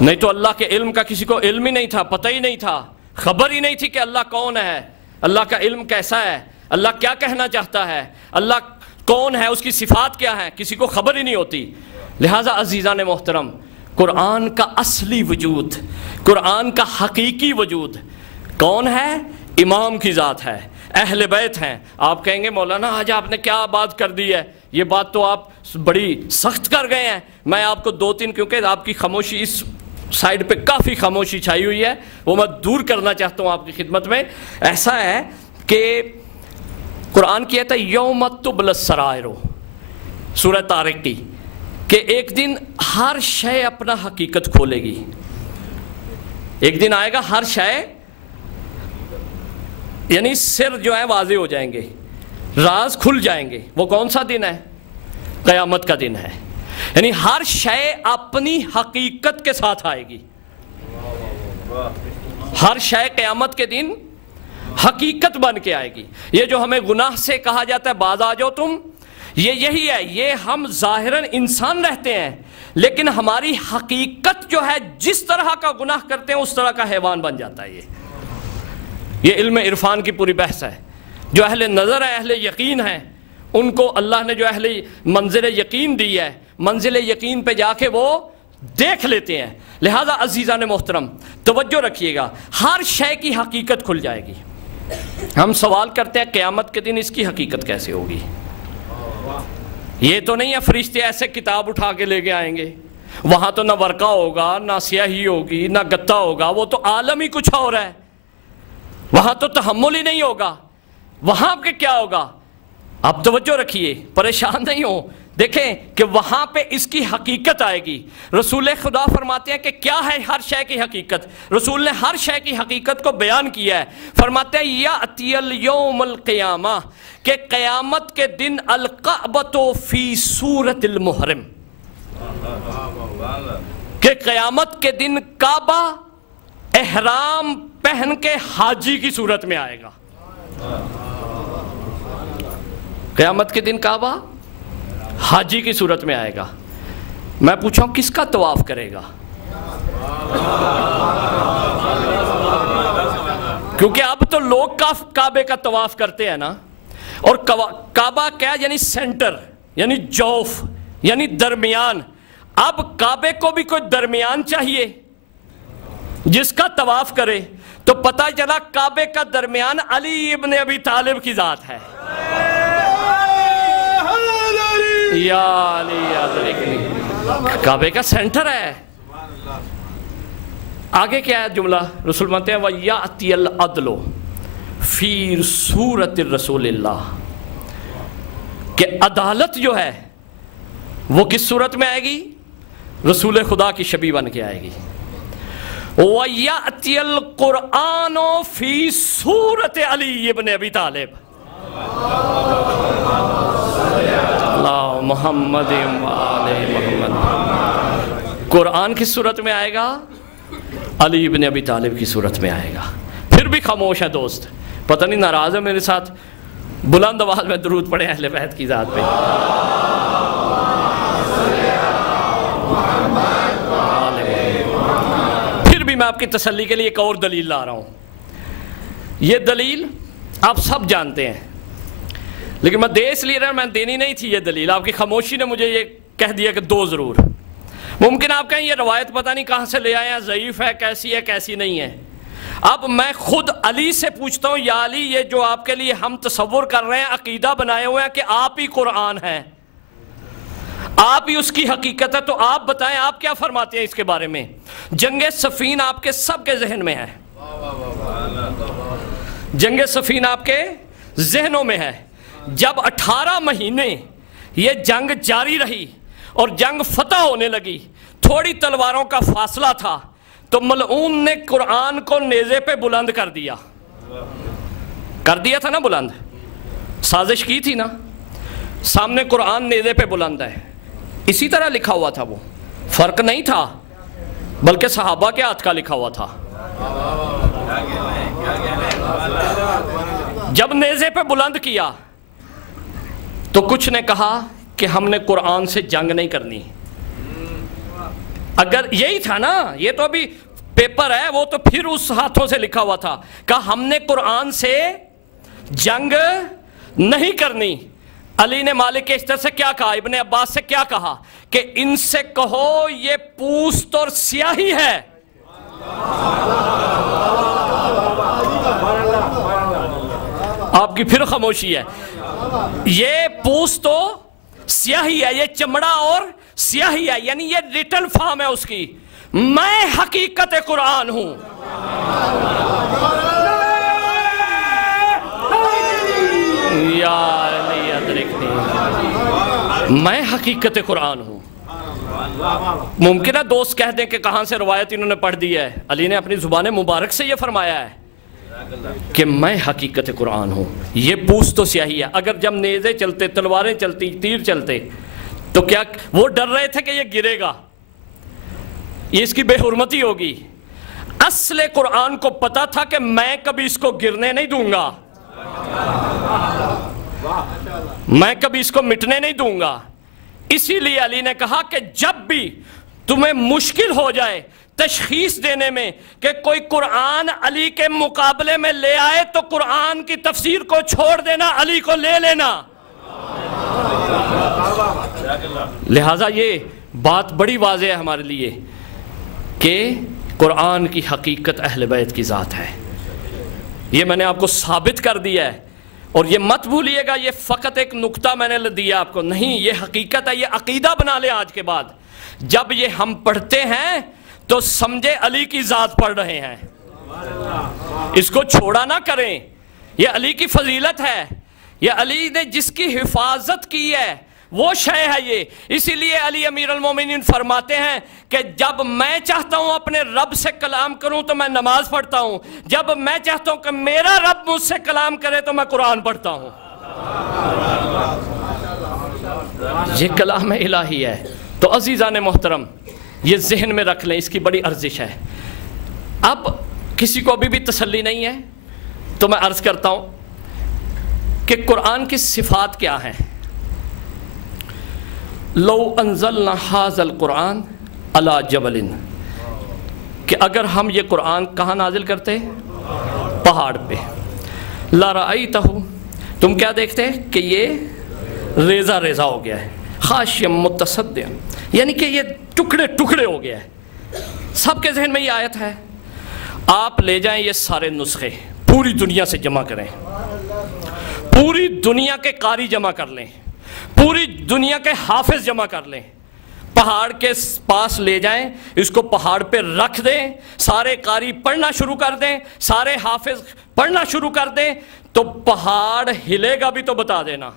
نہیں تو اللہ کے علم کا کسی کو علم ہی نہیں تھا، پتہ ہی نہیں تھا، خبر ہی نہیں تھی کہ اللہ کون ہے، اللہ کا علم کیسا ہے، اللہ کیا کہنا چاہتا ہے، اللہ کون ہے، اس کی صفات کیا ہے، کسی کو خبر ہی نہیں ہوتی۔ لہٰذا عزیزان محترم، قرآن کا اصلی وجود، قرآن کا حقیقی وجود کون ہے؟ امام کی ذات ہے، اہل بیت ہیں۔ آپ کہیں گے مولانا آج آپ نے کیا بات کر دی ہے، یہ بات تو آپ بڑی سخت کر گئے ہیں۔ میں آپ کو 2-3، کیونکہ آپ کی خاموشی اس سائڈ پہ کافی خاموشی چھائی ہوئی ہے، وہ میں دور کرنا چاہتا ہوں آپ کی خدمت میں۔ ایسا ہے کہ قرآن کی آیت ہے یوم تبلی السرائر، سورہ طارق کی، کہ ایک دن ہر شے اپنا حقیقت کھولے گی۔ ایک دن آئے گا ہر شے، یعنی سر جو ہے واضح ہو جائیں گے، راز کھل جائیں گے۔ وہ کون سا دن ہے؟ قیامت کا دن ہے، یعنی ہر شے اپنی حقیقت کے ساتھ آئے گی۔ ہر شے قیامت کے دن حقیقت بن کے آئے گی۔ یہ جو ہمیں گناہ سے کہا جاتا ہے باز آ جاؤ تم، یہ یہی ہے، یہ ہم ظاہراً انسان رہتے ہیں لیکن ہماری حقیقت جو ہے جس طرح کا گناہ کرتے ہیں اس طرح کا حیوان بن جاتا ہے۔ یہ علم عرفان کی پوری بحث ہے۔ جو اہل نظر ہے، اہل یقین ہیں، ان کو اللہ نے جو اہل منزل یقین دی ہے، منزل یقین پہ جا کے وہ دیکھ لیتے ہیں۔ لہذا عزیزان محترم توجہ رکھیے گا، ہر شے کی حقیقت کھل جائے گی۔ ہم سوال کرتے ہیں قیامت کے دن اس کی حقیقت کیسے ہوگی؟ یہ تو نہیں ہے فرشتے ایسے کتاب اٹھا کے لے کے آئیں گے، وہاں تو نہ ورقہ ہوگا، نہ سیاہی ہوگی، نہ گتا ہوگا، وہ تو عالم ہی کچھ اور ہے، وہاں تو تحمل ہی نہیں ہوگا۔ وہاں پہ کیا ہوگا؟ آپ توجہ رکھیے، پریشان نہیں ہو، دیکھیں کہ وہاں پہ اس کی حقیقت آئے گی۔ رسول خدا فرماتے ہیں کہ کیا ہے ہر شے کی حقیقت؟ رسول نے ہر شے کی حقیقت کو بیان کیا ہے۔ فرماتے ہیں یأتی الیوم القیامہ، کہ قیامت کے دن القعبۃ فی صورت المحرم، کہ قیامت کے دن کعبہ احرام پہن کے حاجی کی صورت میں آئے گا. قیامت کے دن کعبہ حاجی کی صورت میں آئے گا. میں پوچھا ہوں کس کا طواف کرے گا؟ کیونکہ اب تو لوگ کعبے کا طواف کرتے ہیں نا. اور کعبہ کیا یعنی سینٹر، یعنی جوف، یعنی درمیان. اب کعبے کو بھی کوئی درمیان چاہیے جس کا طواف کرے. تو پتہ چلا کعبے کا درمیان علی ابن ابی طالب کی ذات ہے. یا علی کعبے کا سینٹر ہے. آگے کیا ہے جملہ؟ رسول مانتے ہیں وَيَأْتِيَ الْعَدْلُ فِي صُورَةِ الرَّسُولِ اللَّهِ، کہ عدالت جو ہے وہ کس صورت میں آئے گی؟ رسول خدا کی شبیہ بن کے آئے گی. وَيَأْتِيَ الْقُرْآنُ فِي صُورَةِ عَلِيِّ ابن ابی طالب. اللہ محمد وآل محمد. قرآن کس صورت میں آئے گا؟ علی ابن ابی طالب کی صورت میں آئے گا. پھر بھی خاموش ہے دوست. پتہ نہیں ناراض ہے میرے ساتھ؟ بلند آواز میں درود پڑھیں اہل بیت کی ذات پہ. پھر بھی میں آپ کی تسلی کے لیے ایک اور دلیل لا رہا ہوں. یہ دلیل آپ سب جانتے ہیں لیکن میں دے اس لیے رہا، میں دینی نہیں تھی یہ دلیل. آپ کی خاموشی نے مجھے یہ کہہ دیا کہ دو ضرور. ممکن آپ کہیں یہ روایت پتہ نہیں کہاں سے لے آئے ہیں، ضعیف ہے، کیسی نہیں ہے. اب میں خود علی سے پوچھتا ہوں، یا علی یہ جو آپ کے لیے ہم تصور کر رہے ہیں، عقیدہ بنائے ہوئے ہیں کہ آپ ہی قرآن ہیں، آپ ہی اس کی حقیقت ہے، تو آپ بتائیں آپ کیا فرماتے ہیں اس کے بارے میں؟ جنگ صفین آپ کے سب کے ذہن میں ہے. جنگ صفین آپ کے ذہنوں میں ہے. جب 18 مہینے یہ جنگ جاری رہی اور جنگ فتح ہونے لگی، تھوڑی تلواروں کا فاصلہ تھا، تو ملعون نے قرآن کو نیزے پہ بلند کر دیا تھا نا بلند. سازش کی تھی نا. سامنے قرآن نیزے پہ بلند ہے. اسی طرح لکھا ہوا تھا، وہ فرق نہیں تھا بلکہ صحابہ کے ہاتھ کا لکھا ہوا تھا. جب نیزے پہ بلند کیا تو کچھ نے کہا کہ ہم نے قرآن سے جنگ نہیں کرنی. اگر یہی تھا نا، یہ تو ابھی پیپر ہے، وہ تو پھر اس ہاتھوں سے لکھا ہوا تھا. کہا ہم نے قرآن سے جنگ نہیں کرنی. علی نے مالک اشتر سے کیا کہا؟ ابن عباس سے کیا کہا؟ کہ ان سے کہو یہ پوست اور سیاہی ہے. آپ کی پھر خاموشی ہے. یہ پوست تو سیاہی ہے، یہ چمڑا اور سیاہی ہے، یعنی یہ ریٹن فارم ہے اس کی. میں حقیقت قرآن ہوں. یا علی ادرکنی، میں حقیقت قرآن ہوں. ممکن ہے دوست کہہ دیں کہ کہاں سے روایت انہوں نے پڑھ دی ہے. علی نے اپنی زبان مبارک سے یہ فرمایا ہے کہ میں حقیقت قرآن ہوں. یہ پوست تو سیاہی ہے. اگر جب نیزے چلتے، تلواریں چلتی، تیر چلتے، تو کیا وہ ڈر رہے تھے کہ یہ گرے گا، یہ اس کی بے حرمتی ہوگی؟ اصل قرآن کو پتا تھا کہ میں کبھی اس کو گرنے نہیں دوں گا، میں کبھی اس کو مٹنے نہیں دوں گا. اسی لیے علی نے کہا کہ جب بھی تمہیں مشکل ہو جائے تشخیص دینے میں کہ کوئی قرآن علی کے مقابلے میں لے آئے، تو قرآن کی تفسیر کو چھوڑ دینا، علی کو لے لینا. لہٰذا یہ بات بڑی واضح ہے ہمارے لیے کہ قرآن کی حقیقت اہل بیت کی ذات ہے. یہ میں نے آپ کو ثابت کر دیا ہے. اور یہ مت بھولیے گا یہ فقط ایک نقطہ میں نے دیا آپ کو، نہیں، یہ حقیقت ہے. یہ عقیدہ بنا لیں آج کے بعد. جب یہ ہم پڑھتے ہیں تو سمجھے علی کی ذات پڑھ رہے ہیں، اس کو چھوڑا نہ کریں. یہ علی کی فضیلت ہے، یہ علی نے جس کی حفاظت کی ہے وہ شے ہے یہ. اسی لیے علی امیر المومنین فرماتے ہیں کہ جب میں چاہتا ہوں اپنے رب سے کلام کروں تو میں نماز پڑھتا ہوں، جب میں چاہتا ہوں کہ میرا رب مجھ سے کلام کرے تو میں قرآن پڑھتا ہوں. یہ کلام الہی ہے. تو عزیزان محترم یہ ذہن میں رکھ لیں، اس کی بڑی ارزش ہے۔ اب کسی کو ابھی بھی تسلی نہیں ہے تو میں عرض کرتا ہوں کہ قرآن کی صفات کیا ہیں۔ لو انزلنا ھذا القرآن علی جبل، کہ اگر ہم یہ قرآن کہاں نازل کرتے؟ پہاڑ پہ۔ لرأیتہ، تم کیا دیکھتے کہ یہ ریزہ ریزہ ہو گیا ہے، خاشعا متصدعا، یعنی کہ یہ ٹکڑے ٹکڑے ہو گیا ہے۔ سب کے ذہن میں یہ آیت ہے۔ آپ لے جائیں یہ سارے نسخے، پوری دنیا سے جمع کریں، پوری دنیا کے قاری جمع کر لیں، پوری دنیا کے حافظ جمع کر لیں، پہاڑ کے پاس لے جائیں، اس کو پہاڑ پہ رکھ دیں، سارے قاری پڑھنا شروع کر دیں، سارے حافظ پڑھنا شروع کر دیں، تو پہاڑ ہلے گا بھی تو بتا دینا۔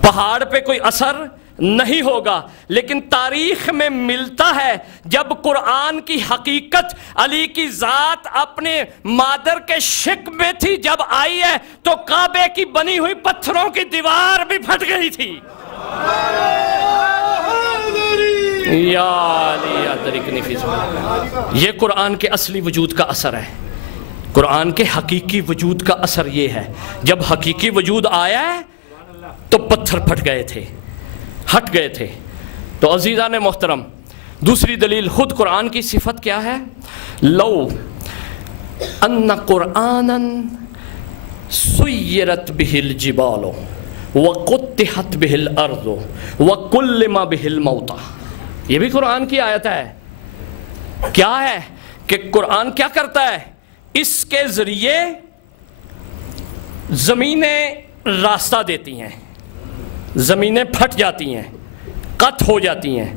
پہاڑ پہ کوئی اثر نہیں ہوگا، لیکن تاریخ میں ملتا ہے جب قرآن کی حقیقت علی کی ذات اپنے مادر کے شک میں تھی، جب آئی ہے تو کعبے کی بنی ہوئی پتھروں کی دیوار بھی پھٹ گئی تھی۔ یا علی ادرکنی فی ذلک، یہ قرآن کے اصلی وجود کا اثر ہے، قرآن کے حقیقی وجود کا اثر یہ ہے۔ جب حقیقی وجود آیا ہے تو پتھر پھٹ گئے تھے، ہٹ گئے تھے۔ تو عزیزان محترم دوسری دلیل خود قرآن کی صفت کیا ہے؟ لو ان قرآنا سیرت بہ الجبال وقطعت بہ الارض وکلم بہ الموتى، یہ بھی قرآن کی آیت ہے۔ کیا ہے کہ قرآن کیا کرتا ہے؟ اس کے ذریعے زمینیں راستہ دیتی ہیں، زمینیں پھٹ جاتی ہیں، قط ہو جاتی ہیں۔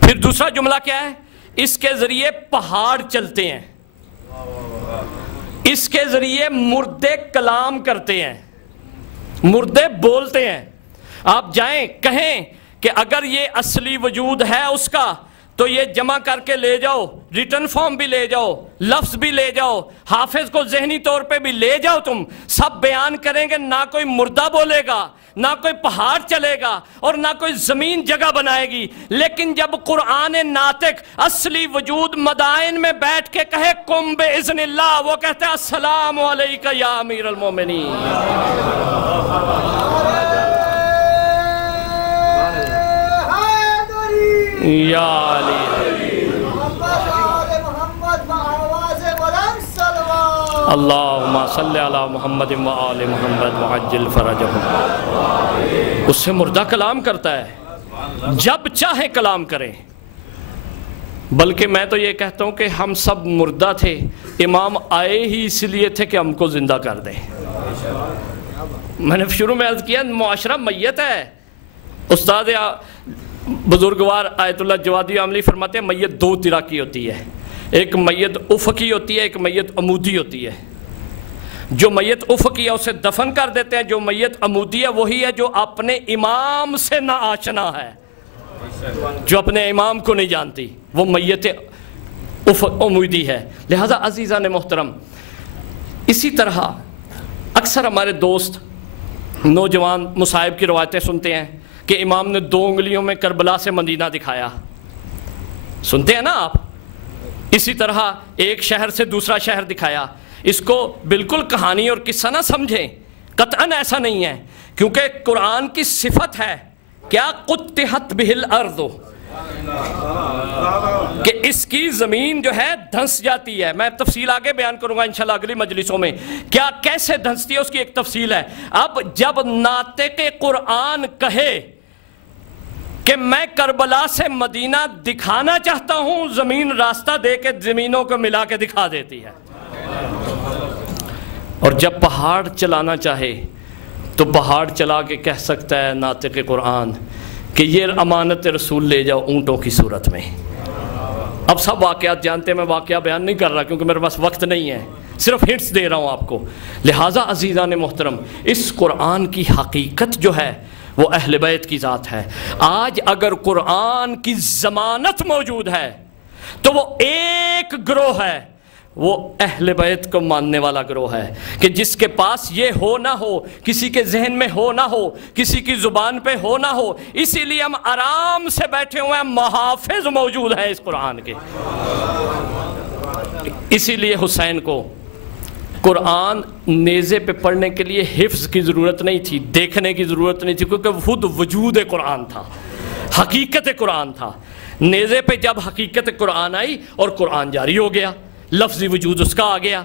پھر دوسرا جملہ کیا ہے؟ اس کے ذریعے پہاڑ چلتے ہیں، اس کے ذریعے مردے کلام کرتے ہیں، مردے بولتے ہیں۔ آپ جائیں کہیں کہ اگر یہ اصلی وجود ہے اس کا تو یہ جمع کر کے لے جاؤ، ریٹن فارم بھی لے جاؤ، لفظ بھی لے جاؤ، حافظ کو ذہنی طور پہ بھی لے جاؤ، تم سب بیان کریں گے، نہ کوئی مردہ بولے گا، نہ کوئی پہاڑ چلے گا، اور نہ کوئی زمین جگہ بنائے گی۔ لیکن جب قرآن ناطق اصلی وجود مدائن میں بیٹھ کے کہے قم باذن اللہ، وہ کہتے ہیں السلام علیکہ یا امیر المومنین۔ یا علی اللہم صلی علی محمد و آل محمد وعجل فرجہم۔ اس سے مردہ کلام کرتا ہے، جب چاہے کلام کرے۔ بلکہ میں تو یہ کہتا ہوں کہ ہم سب مردہ تھے، امام آئے ہی اس لیے تھے کہ ہم کو زندہ کر دیں۔ میں نے شروع میں عرض کیا معاشرہ میت ہے۔ استاد بزرگوار آیت اللہ جوادی عاملی فرماتے ہیں میت دو طرح کی ہوتی ہے، ایک میت افقی ہوتی ہے، ایک میت عمودی ہوتی ہے۔ جو میت افقی ہے اسے دفن کر دیتے ہیں، جو میت عمودی ہے وہی ہے جو اپنے امام سے نہ آشنا ہے، جو اپنے امام کو نہیں جانتی، وہ میت عمودی ہے۔ لہذا عزیزان محترم اسی طرح اکثر ہمارے دوست نوجوان مصائب کی روایتیں سنتے ہیں کہ امام نے 2 انگلیوں میں کربلا سے مدینہ دکھایا، سنتے ہیں نا آپ۔ اسی طرح ایک شہر سے دوسرا شہر دکھایا۔ اس کو بالکل کہانی اور قصہ نہ سمجھیں، قطعاً ایسا نہیں ہے، کیونکہ قرآن کی صفت ہے کیا؟ قطعت بہ الارض، کہ اس کی زمین جو ہے دھنس جاتی ہے۔ میں تفصیل آگے بیان کروں گا انشاءاللہ اگلی مجلسوں میں، کیا کیسے دھنستی ہے اس کی ایک تفصیل ہے۔ اب جب ناطق قرآن کہے کہ میں کربلا سے مدینہ دکھانا چاہتا ہوں، زمین راستہ دے کے زمینوں کو ملا کے دکھا دیتی ہے۔ اور جب پہاڑ چلانا چاہے تو پہاڑ چلا کے کہہ سکتا ہے ناطق قرآن کہ یہ امانت رسول لے جاؤ اونٹوں کی صورت میں۔ اب سب واقعات جانتے ہیں، میں واقعہ بیان نہیں کر رہا کیونکہ میرے پاس وقت نہیں ہے، صرف ہنٹس دے رہا ہوں آپ کو۔ لہٰذا عزیزان محترم اس قرآن کی حقیقت جو ہے وہ اہل بیت کی ذات ہے۔ آج اگر قرآن کی ضمانت موجود ہے تو وہ ایک گروہ ہے، وہ اہل بیت کو ماننے والا گروہ ہے کہ جس کے پاس یہ ہو نہ ہو، کسی کے ذہن میں ہو نہ ہو، کسی کی زبان پہ ہو نہ ہو، اسی لیے ہم آرام سے بیٹھے ہوئے ہیں، محافظ موجود ہیں اس قرآن کے۔ اسی لیے حسین کو قرآن نیزے پہ پڑھنے کے لیے حفظ کی ضرورت نہیں تھی، دیکھنے کی ضرورت نہیں تھی، کیونکہ خود وجود قرآن تھا، حقیقت قرآن تھا۔ نیزے پہ جب حقیقت قرآن آئی اور قرآن جاری ہو گیا، لفظی وجود اس کا آ گیا۔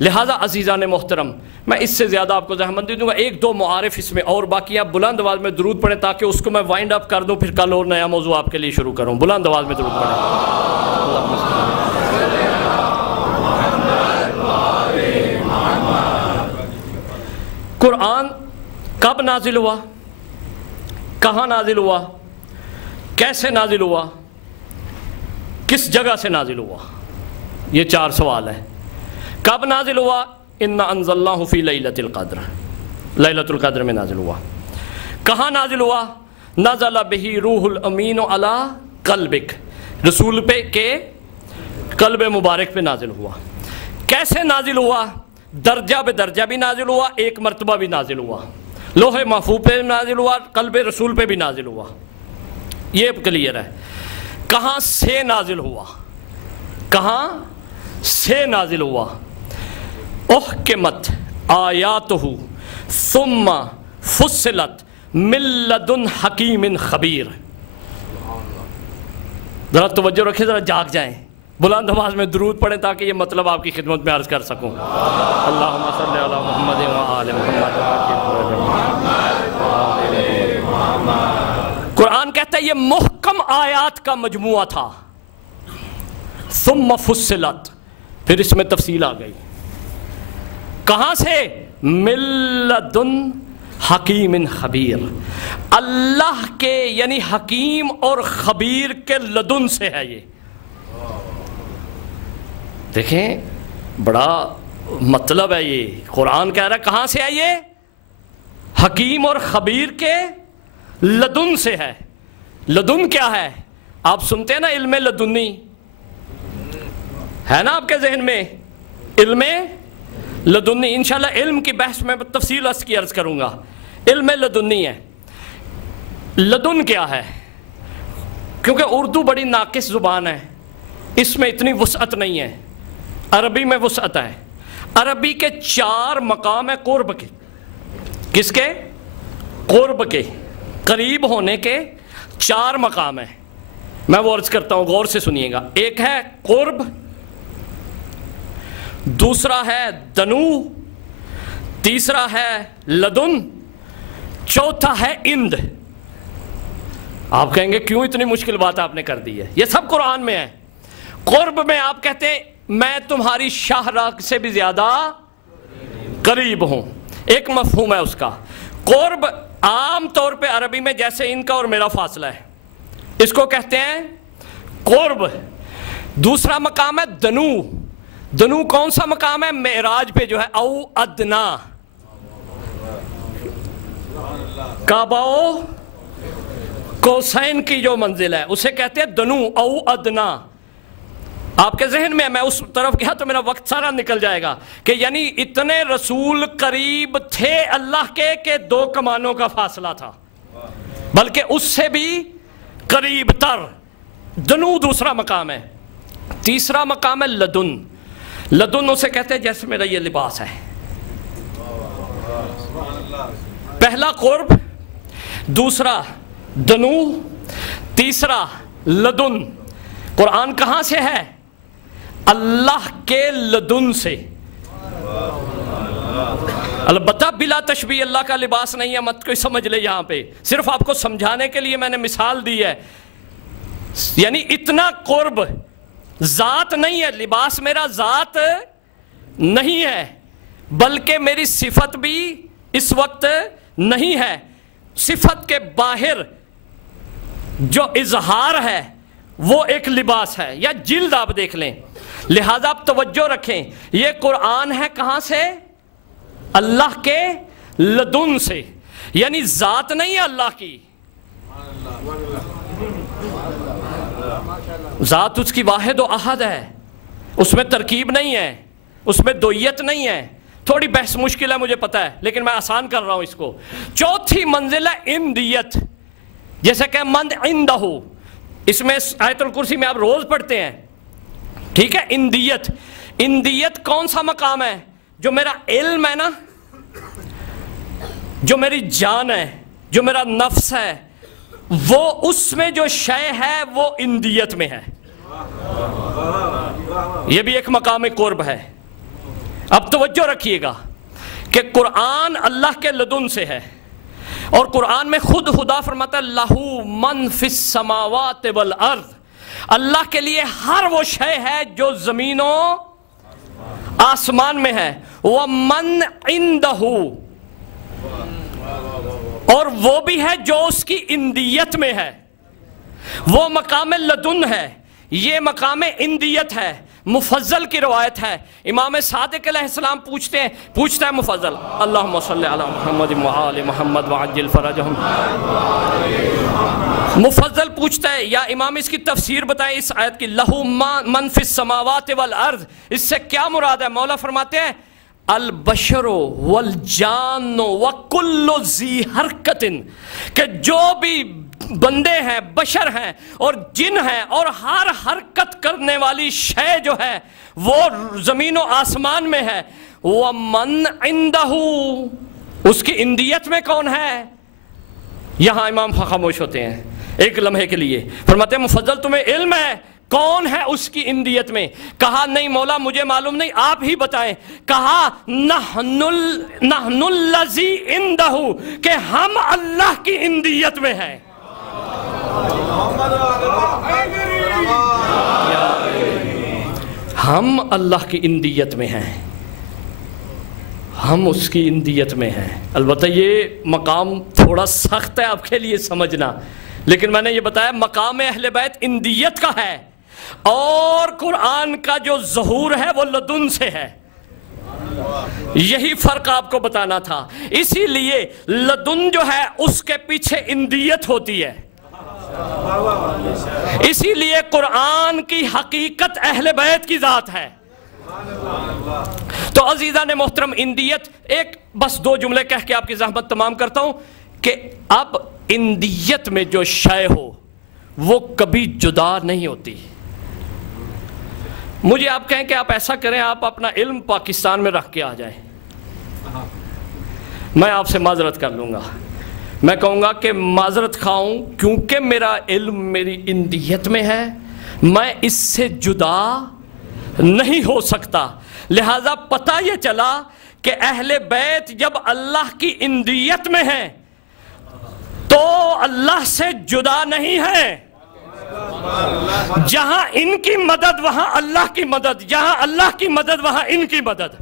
لہٰذا عزیزان محترم، میں اس سے زیادہ آپ کو زحمت دے دوں گا، ایک دو معارف اس میں اور، باقی آپ بلند آواز میں درود پڑھیں تاکہ اس کو میں وائنڈ اپ کر دوں، پھر کل اور نیا موضوع آپ کے لیے شروع کروں۔ بلند آواز میں درود پڑھیں۔ قرآن کب نازل ہوا، کہاں نازل ہوا، کیسے نازل ہوا، کس جگہ سے نازل ہوا، یہ 4 سوال ہے۔ کب نازل ہوا؟ اِنَّا أَنزَلْنَاهُ فِي لَيْلَةِ الْقَدْرِ، لیلۃ القدر میں نازل ہوا۔ کہاں نازل ہوا؟ نزل بِهِ روح الامین علی قلبک، رسول پہ کے قلب مبارک پہ نازل ہوا۔ کیسے نازل ہوا؟ درجہ بے درجہ بھی نازل ہوا، ایک مرتبہ بھی نازل ہوا، لوح محفوظ پہ نازل ہوا، قلب رسول پہ بھی نازل ہوا، یہ کلیئر ہے۔ کہاں سے نازل ہوا؟ کہاں سے نازل ہوا؟ احکمت آیاتہ ثم فصلت من لدن حکیم خبیر۔ ذرا توجہ رکھیں، ذرا جاگ جائیں، بلند آواز میں درود پڑھیں تاکہ یہ مطلب آپ کی خدمت میں عرض کر سکوں۔ اللہم صلی علی محمد و آل محمد۔ قرآن کہتا ہے یہ محکم آیات کا مجموعہ تھا۔ ثم فصلت، پھر اس میں تفصیل آ گئی۔ کہاں سے؟ من لدن حکیم خبیر، اللہ کے یعنی حکیم اور خبیر کے لدن سے ہے یہ۔ دیکھیں بڑا مطلب ہے یہ، قرآن کہہ رہا ہے کہاں سے ہے یہ؟ حکیم اور خبیر کے لدن سے ہے۔ لدن کیا ہے؟ آپ سنتے ہیں نا علم لدنی، ہے نا آپ کے ذہن میں علم لدنی؟ انشاءاللہ علم کی بحث میں تفصیل کی عرض کروں گا۔ علم لدنی ہے۔ لدن کیا ہے؟ کیونکہ اردو بڑی ناقص زبان ہے، اس میں اتنی وسعت نہیں ہے، عربی میں وسعت ہے۔ عربی کے 4 مقام ہیں قرب کے۔ کس کے؟ قرب کے، قریب ہونے کے 4 مقام ہیں۔ میں وہ عرض کرتا ہوں، غور سے سنیے گا۔ ایک ہے قرب، دوسرا ہے دنو، تیسرا ہے لدن، چوتھا ہے اند۔ آپ کہیں گے کیوں اتنی مشکل بات آپ نے کر دی ہے؟ یہ سب قرآن میں ہے۔ قرب میں آپ کہتے ہیں میں تمہاری شاہراہ سے بھی زیادہ قریب ہوں، ایک مفہوم ہے اس کا۔ قرب عام طور پہ عربی میں جیسے ان کا اور میرا فاصلہ ہے، اس کو کہتے ہیں قرب۔ دوسرا مقام ہے دنو۔ دنو کون سا مقام ہے؟ معراج پہ جو ہے، او ادنا، کعبہ کوسین کی جو منزل ہے اسے کہتے ہیں دنو او ادنا۔ آپ کے ذہن میں میں اس طرف گیا تو میرا وقت سارا نکل جائے گا کہ یعنی اتنے رسول قریب تھے اللہ کے کہ 2 کمانوں کا فاصلہ تھا، بلکہ اس سے بھی قریب تر۔ دنو دوسرا مقام ہے۔ تیسرا مقام ہے لدن۔ لدن اسے کہتے ہیں جیسے میرا یہ لباس ہے۔ پہلا قرب، دوسرا دنو، تیسرا لدن۔ قرآن کہاں سے ہے؟ اللہ کے لدن سے۔ البتہ بلا تشبیہ اللہ کا لباس نہیں ہے، مت کوئی سمجھ لے یہاں پہ، صرف آپ کو سمجھانے کے لیے میں نے مثال دی ہے۔ یعنی اتنا قرب، ذات نہیں ہے، لباس میرا ذات نہیں ہے، بلکہ میری صفت بھی اس وقت نہیں ہے۔ صفت کے باہر جو اظہار ہے وہ ایک لباس ہے، یا جلد آپ دیکھ لیں۔ لہذا آپ توجہ رکھیں، یہ قرآن ہے کہاں سے؟ اللہ کے لدن سے، یعنی ذات نہیں ہے اللہ کی، ذات اس کی واحد و احد ہے، اس میں ترکیب نہیں ہے، اس میں دوئیت نہیں ہے. تھوڑی بحث مشکل ہے مجھے پتا ہے، لیکن میں آسان کر رہا ہوں اس کو. چوتھی منزل ہے اندیت، جیسے کہ من عندہ، اس میں آیت الکرسی میں آپ روز پڑھتے ہیں، ٹھیک ہے. اندیت، اندیت کون سا مقام ہے؟ جو میرا علم ہے نا، جو میری جان ہے، جو میرا نفس ہے، وہ اس میں جو شے ہے وہ اندیت میں ہے. یہ بھی ایک مقام قرب ہے. اب توجہ رکھیے گا کہ قرآن اللہ کے لدن سے ہے، اور قرآن میں خود خدا فرماتا ہے لہو من فی السماوات والارض، اللہ کے لیے ہر وہ شے ہے جو زمین و آسمان میں ہے. وَمَنْ عِنْدَهُ، اور وہ بھی ہے جو اس کی اندیت میں ہے. وہ مقام لدن ہے، یہ مقام اندیت ہے. مفضل کی روایت ہے، امام صادق علیہ السلام پوچھتا ہے مفضل، اللہم صلی علی محمد وآل محمد وعجل فرجہم. مفضل پوچھتا ہے یا امام اس کی تفسیر بتائیں اس آیت کی، لہو من فی السماوات والارض، اس سے کیا مراد ہے؟ مولا فرماتے ہیں البشر والجان وکل ذی حرکت، کہ جو بھی بندے ہیں، بشر ہیں اور جن ہیں، اور ہر حرکت کرنے والی شے جو ہے وہ زمین و آسمان میں ہے. وَمَنْ عِنْدَهُ، اس کی اندیت میں کون ہے؟ یہاں امام خاموش ہوتے ہیں ایک لمحے کے لیے، فرماتے ہیں مفضل تمہیں علم ہے کون ہے اس کی اندیت میں؟ کہا نہیں مولا مجھے معلوم نہیں، آپ ہی بتائیں. کہا نحن الذی عندہ، کہ ہم اللہ کی اندیت میں ہیں. ہم اللہ کی اندیت میں ہیں، ہم اس کی اندیت میں ہیں. البتہ یہ مقام تھوڑا سخت ہے آپ کے لیے سمجھنا، لیکن میں نے یہ بتایا مقام اہل بیت اندیت کا ہے، اور قرآن کا جو ظہور ہے وہ لدن سے ہے. یہی فرق آپ کو بتانا تھا. اسی لیے لدن جو ہے اس کے پیچھے اندیت ہوتی ہے. اسی لیے قرآن کی حقیقت اہل بیت کی ذات ہے. تو عزیزان محترم، اندیت، ایک بس 2 جملے کہہ کے آپ کی زحمت تمام کرتا ہوں کہ اب اندیت میں جو شے ہو وہ کبھی جدا نہیں ہوتی. مجھے آپ کہیں کہ آپ ایسا کریں، آپ اپنا علم پاکستان میں رکھ کے آ جائیں، میں آپ سے معذرت کر لوں گا. میں کہوں گا کہ معذرت کھاؤں کیونکہ میرا علم میری اندیت میں ہے، میں اس سے جدا نہیں ہو سکتا. لہذا پتہ یہ چلا کہ اہل بیت جب اللہ کی اندیت میں ہیں تو اللہ سے جدا نہیں ہے. جہاں ان کی مدد وہاں اللہ کی مدد، جہاں اللہ کی مدد وہاں ان کی مدد.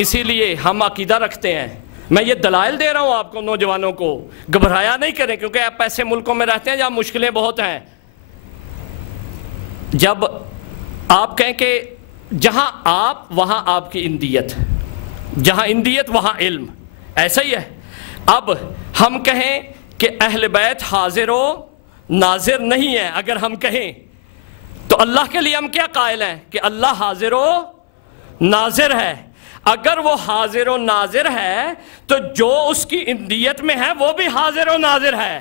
اسی لیے ہم عقیدہ رکھتے ہیں، میں یہ دلائل دے رہا ہوں آپ کو، نوجوانوں کو، گھبرایا نہیں کریں، کیونکہ آپ ایسے ملکوں میں رہتے ہیں جہاں مشکلیں بہت ہیں. جب آپ کہیں کہ جہاں آپ وہاں آپ کی اندیت، جہاں اندیت وہاں علم، ایسا ہی ہے. اب ہم کہیں کہ اہل بیت حاضر و ناظر نہیں ہے، اگر ہم کہیں تو اللہ کے لیے ہم کیا قائل ہیں کہ اللہ حاضر و ناظر ہے. اگر وہ حاضر و ناظر ہے تو جو اس کی اندیت میں ہے وہ بھی حاضر و ناظر ہے.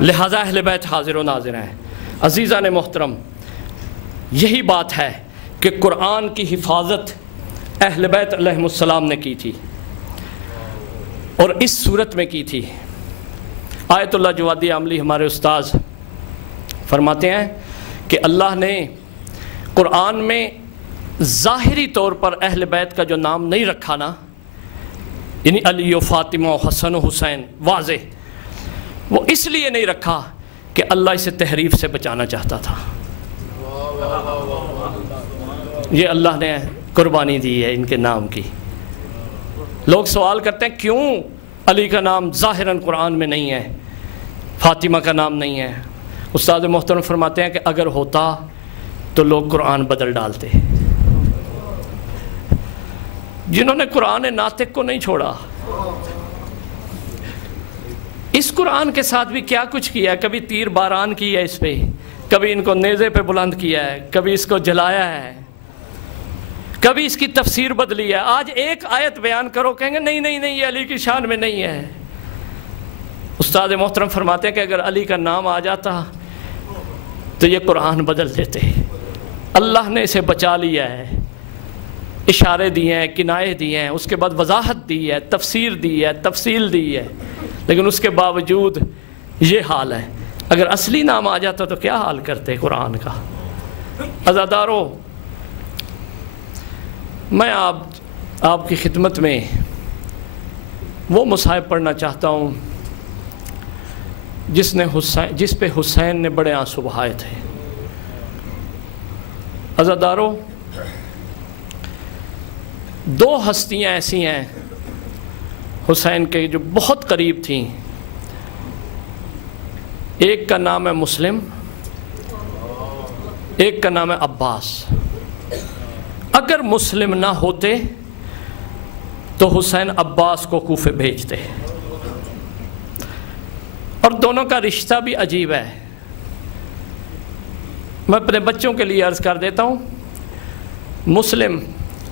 لہذا اہل بیت حاضر و ناظر ہیں. عزیزان محترم، یہی بات ہے کہ قرآن کی حفاظت اہل بیت علیہم السلام نے کی تھی، اور اس صورت میں کی تھی. آیت اللہ جوادی عاملی ہمارے استاذ فرماتے ہیں کہ اللہ نے قرآن میں ظاہری طور پر اہل بیت کا جو نام نہیں رکھا نا، یعنی علی و فاطمہ و حسن و حسین، واضح وہ اس لیے نہیں رکھا کہ اللہ اسے تحریف سے بچانا چاہتا تھا. یہ اللہ نے قربانی دی ہے ان کے نام کی. لوگ سوال کرتے ہیں کیوں علی کا نام ظاہراً قرآن میں نہیں ہے، فاطمہ کا نام نہیں ہے. استاد محترم فرماتے ہیں کہ اگر ہوتا تو لوگ قرآن بدل ڈالتے. جنہوں نے قرآن ناطق کو نہیں چھوڑا، اس قرآن کے ساتھ بھی کیا کچھ کیا ہے، کبھی تیر باران کی ہے اس پہ، کبھی ان کو نیزے پہ بلند کیا ہے، کبھی اس کو جلایا ہے، کبھی اس کی تفسیر بدلی ہے۔ آج ایک آیت بیان کرو کہیں گے نہیں نہیں نہیں یہ علی کی شان میں نہیں ہے۔ استاد محترم فرماتے ہیں کہ اگر علی کا نام آ جاتا تو یہ قرآن بدل دیتے۔ اللہ نے اسے بچا لیا ہے، اشارے دیے ہیں، کنائے دیے ہیں، اس کے بعد وضاحت دی ہے، تفسیر دی ہے، تفصیل دی ہے، لیکن اس کے باوجود یہ حال ہے۔ اگر اصلی نام آ جاتا تو کیا حال کرتے قرآن کا۔ عزادارو، میں آپ کی خدمت میں وہ مصحف پڑھنا چاہتا ہوں جس پہ حسین نے بڑے آنسو بہائے تھے۔ عزادارو، دو ہستیاں ایسی ہیں حسین کے جو بہت قریب تھیں، ایک کا نام ہے مسلم، ایک کا نام ہے عباس۔ اگر مسلم نہ ہوتے تو حسین عباس کو کوفے بھیجتے، اور دونوں کا رشتہ بھی عجیب ہے۔ میں اپنے بچوں کے لیے عرض کر دیتا ہوں، مسلم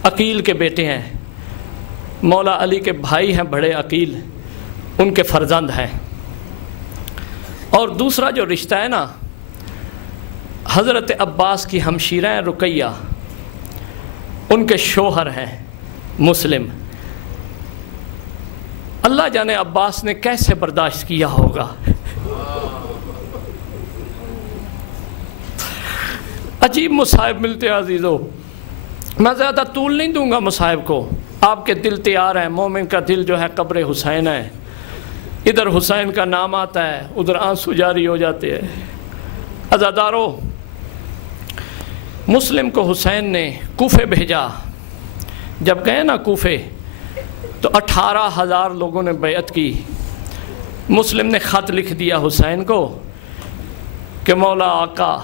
عقیل کے بیٹے ہیں، مولا علی کے بھائی ہیں بڑے عقیل، ان کے فرزند ہیں۔ اور دوسرا جو رشتہ ہے نا، حضرت عباس کی ہمشیرہ ہیں رقیہ، ان کے شوہر ہیں مسلم۔ اللہ جانے عباس نے کیسے برداشت کیا ہوگا۔ عجیب مصائب ملتے ہیں عزیزو۔ میں زیادہ طول نہیں دوں گا مصائب کو، آپ کے دل تیار ہیں۔ مومن کا دل جو ہے قبر حسین ہے، ادھر حسین کا نام آتا ہے، ادھر آنسو جاری ہو جاتے ہیں۔ عزادارو، مسلم کو حسین نے کوفے بھیجا۔ جب گئے نا کوفے تو 18,000 لوگوں نے بیعت کی۔ مسلم نے خط لکھ دیا حسین کو کہ مولا آقا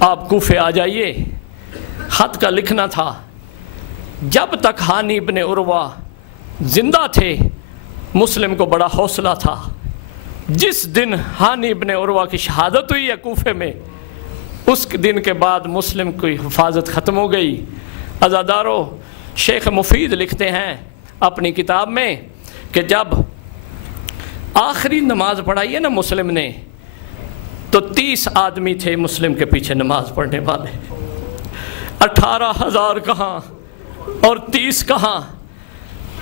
آپ کوفے آ جائیے۔ خط کا لکھنا تھا، جب تک ہانی ابن عروہ زندہ تھے مسلم کو بڑا حوصلہ تھا۔ جس دن ہانی ابن عروہ کی شہادت ہوئی ہے کوفے میں، اس دن کے بعد مسلم کی حفاظت ختم ہو گئی۔ عزادارو، شیخ مفید لکھتے ہیں اپنی کتاب میں کہ جب آخری نماز پڑھائی ہے نا مسلم نے، تو 30 آدمی تھے مسلم کے پیچھے نماز پڑھنے والے۔ 18,000 کہاں اور 30 کہاں۔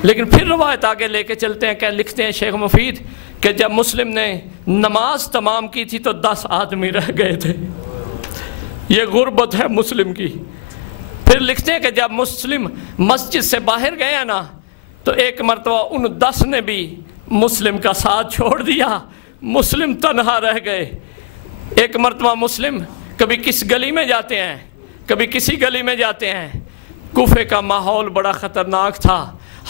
لیکن پھر روایت آگے لے کے چلتے ہیں کہ لکھتے ہیں شیخ مفید کہ جب مسلم نے نماز تمام کی تھی تو 10 آدمی رہ گئے تھے۔ یہ غربت ہے مسلم کی۔ پھر لکھتے ہیں کہ جب مسلم مسجد سے باہر گئے نا تو ایک مرتبہ ان 10 نے بھی مسلم کا ساتھ چھوڑ دیا، مسلم تنہا رہ گئے۔ ایک مرتبہ مسلم کبھی کس گلی میں جاتے ہیں، کبھی کسی گلی میں جاتے ہیں۔ کوفے کا ماحول بڑا خطرناک تھا،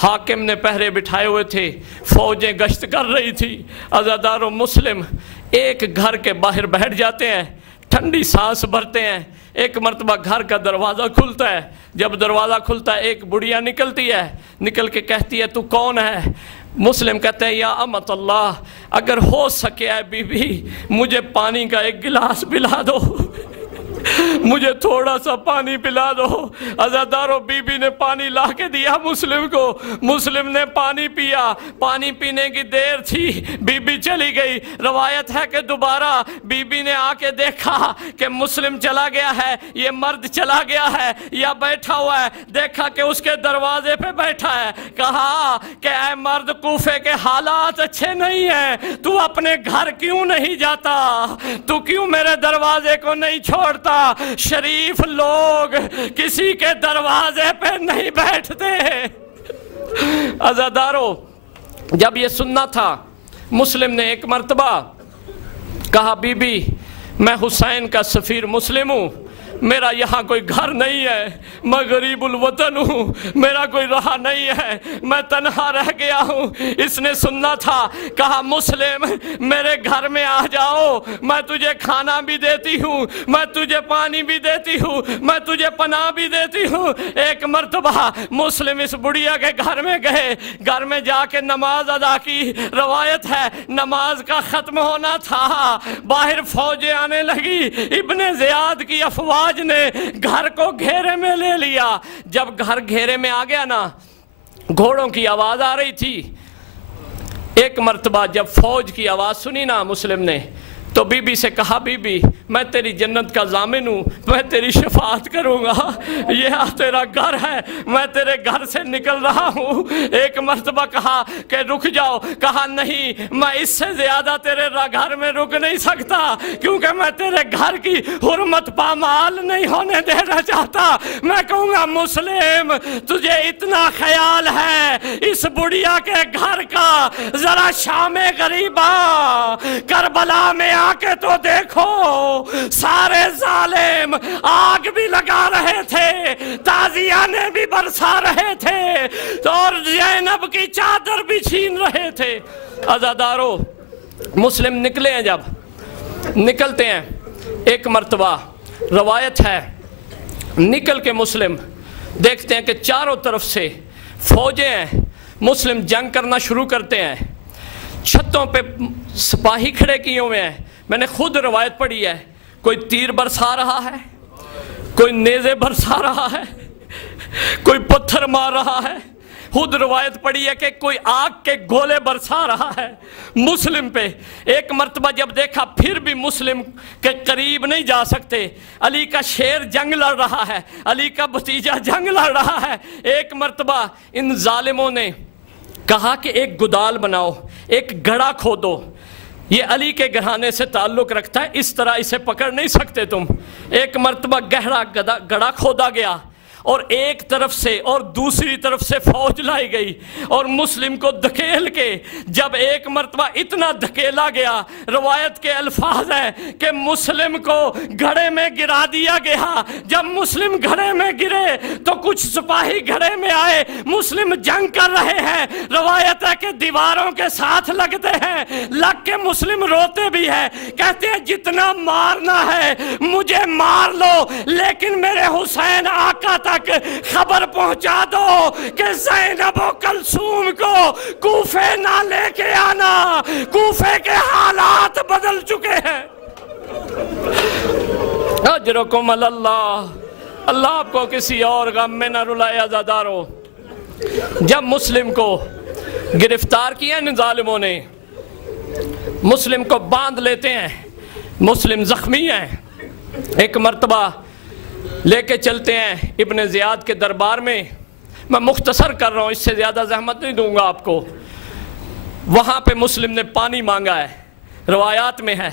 حاکم نے پہرے بٹھائے ہوئے تھے، فوجیں گشت کر رہی تھی۔ عزادارو، مسلم ایک گھر کے باہر بیٹھ جاتے ہیں، ٹھنڈی سانس بھرتے ہیں۔ ایک مرتبہ گھر کا دروازہ کھلتا ہے، جب دروازہ کھلتا ہے ایک بڑھیا نکلتی ہے، نکل کے کہتی ہے تو کون ہے؟ مسلم کہتے ہیں یا امت اللہ، اگر ہو سکے اے بی بی مجھے پانی کا ایک گلاس پلا دو، مجھے تھوڑا سا پانی پلا دو۔ عزادارو، بی بی نے پانی لا کے دیا مسلم کو، مسلم نے پانی پیا۔ پانی پینے کی دیر تھی، بی بی چلی گئی۔ روایت ہے کہ دوبارہ بی بی نے آ کے دیکھا کہ مسلم چلا گیا ہے، یہ مرد چلا گیا ہے یا بیٹھا ہوا ہے۔ دیکھا کہ اس کے دروازے پہ بیٹھا ہے، کہا کہ اے مرد، کوفے کے حالات اچھے نہیں ہیں، تو اپنے گھر کیوں نہیں جاتا؟ تو کیوں میرے دروازے کو نہیں چھوڑتا؟ شریف لوگ کسی کے دروازے پہ نہیں بیٹھتے۔ عزادارو، جب یہ سننا تھا مسلم نے ایک مرتبہ کہا بی بی میں حسین کا سفیر مسلم ہوں، میرا یہاں کوئی گھر نہیں ہے، میں غریب الوطن ہوں، میرا کوئی رہا نہیں ہے، میں تنہا رہ گیا ہوں۔ اس نے سننا تھا، کہا مسلم میرے گھر میں آ جاؤ، میں تجھے کھانا بھی دیتی ہوں، میں تجھے پانی بھی دیتی ہوں، میں تجھے پناہ بھی دیتی ہوں۔ ایک مرتبہ مسلم اس بڑھیا کے گھر میں گئے، گھر میں جا کے نماز ادا کی۔ روایت ہے نماز کا ختم ہونا تھا، باہر فوجیں آنے لگی، ابن زیاد کی افواج نے گھر کو گھیرے میں لے لیا۔ جب گھر گھیرے میں آ گیا نا، گھوڑوں کی آواز آ رہی تھی۔ ایک مرتبہ جب فوج کی آواز سنی نا مسلم نے، تو بی بی سے کہا بی بی میں تیری جنت کا ضامن ہوں، میں تیری شفاعت کروں گا، یہ تیرا گھر ہے، میں تیرے گھر سے نکل رہا ہوں۔ ایک مرتبہ کہا کہ رک جاؤ، کہا نہیں میں اس سے زیادہ تیرے گھر میں رک نہیں سکتا، کیونکہ میں تیرے گھر کی حرمت پامال نہیں ہونے دینا چاہتا۔ میں کہوں گا مسلم تجھے اتنا خیال ہے اس بڑھیا کے گھر کا، ذرا شام غریبا کربلا میں آ کے تو دیکھو، سارے ظالم آگ بھی لگا رہے تھے، تازیانے بھی برسا رہے تھے، اور زینب کی چادر بھی چھین رہے تھے۔ عزادارو مسلم نکلے ہیں، جب نکلتے ہیں ایک مرتبہ روایت ہے، نکل کے مسلم دیکھتے ہیں کہ چاروں طرف سے فوجیں ہیں، مسلم جنگ کرنا شروع کرتے ہیں۔ چھتوں پہ سپاہی کھڑے کیے ہوئے ہیں، میں نے خود روایت پڑھی ہے، کوئی تیر برسا رہا ہے، کوئی نیزے برسا رہا ہے، کوئی پتھر مار رہا ہے، خود روایت پڑھی ہے کہ کوئی آگ کے گولے برسا رہا ہے مسلم پہ۔ ایک مرتبہ جب دیکھا پھر بھی مسلم کے قریب نہیں جا سکتے، علی کا شیر جنگ لڑ رہا ہے، علی کا بھتیجا جنگ لڑ رہا ہے۔ ایک مرتبہ ان ظالموں نے کہا کہ ایک گدال بناؤ، ایک گڑھا کھودو، یہ علی کے گھرانے سے تعلق رکھتا ہے، اس طرح اسے پکڑ نہیں سکتے تم۔ ایک مرتبہ گہرا گڑھا کھودا گیا، اور ایک طرف سے اور دوسری طرف سے فوج لائی گئی، اور مسلم کو دھکیل کے جب ایک مرتبہ اتنا دھکیلا گیا، روایت کے الفاظ ہیں کہ مسلم کو گھڑے میں گرا دیا گیا۔ جب مسلم گھڑے میں گرے تو کچھ سپاہی گھڑے میں آئے، مسلم جنگ کر رہے ہیں، روایت ہے کہ دیواروں کے ساتھ لگتے ہیں، لگ کے مسلم روتے بھی ہیں، کہتے ہیں جتنا مارنا ہے مجھے مار لو، لیکن میرے حسین آقا تک خبر پہنچا دو کہ زینب و کلثوم کو کوفے نہ لے کے آنا، کوفے کے حالات بدل چکے ہیں۔ اجرکم اللہ، اللہ آپ کو کسی اور غم میں نہ رلائے۔ عزادارو جب مسلم کو گرفتار کیا ان ظالموں نے، مسلم کو باندھ لیتے ہیں، مسلم زخمی ہیں، ایک مرتبہ لے کے چلتے ہیں ابن زیاد کے دربار میں۔ میں مختصر کر رہا ہوں، اس سے زیادہ زحمت نہیں دوں گا آپ کو۔ وہاں پہ مسلم نے پانی مانگا ہے، روایات میں ہے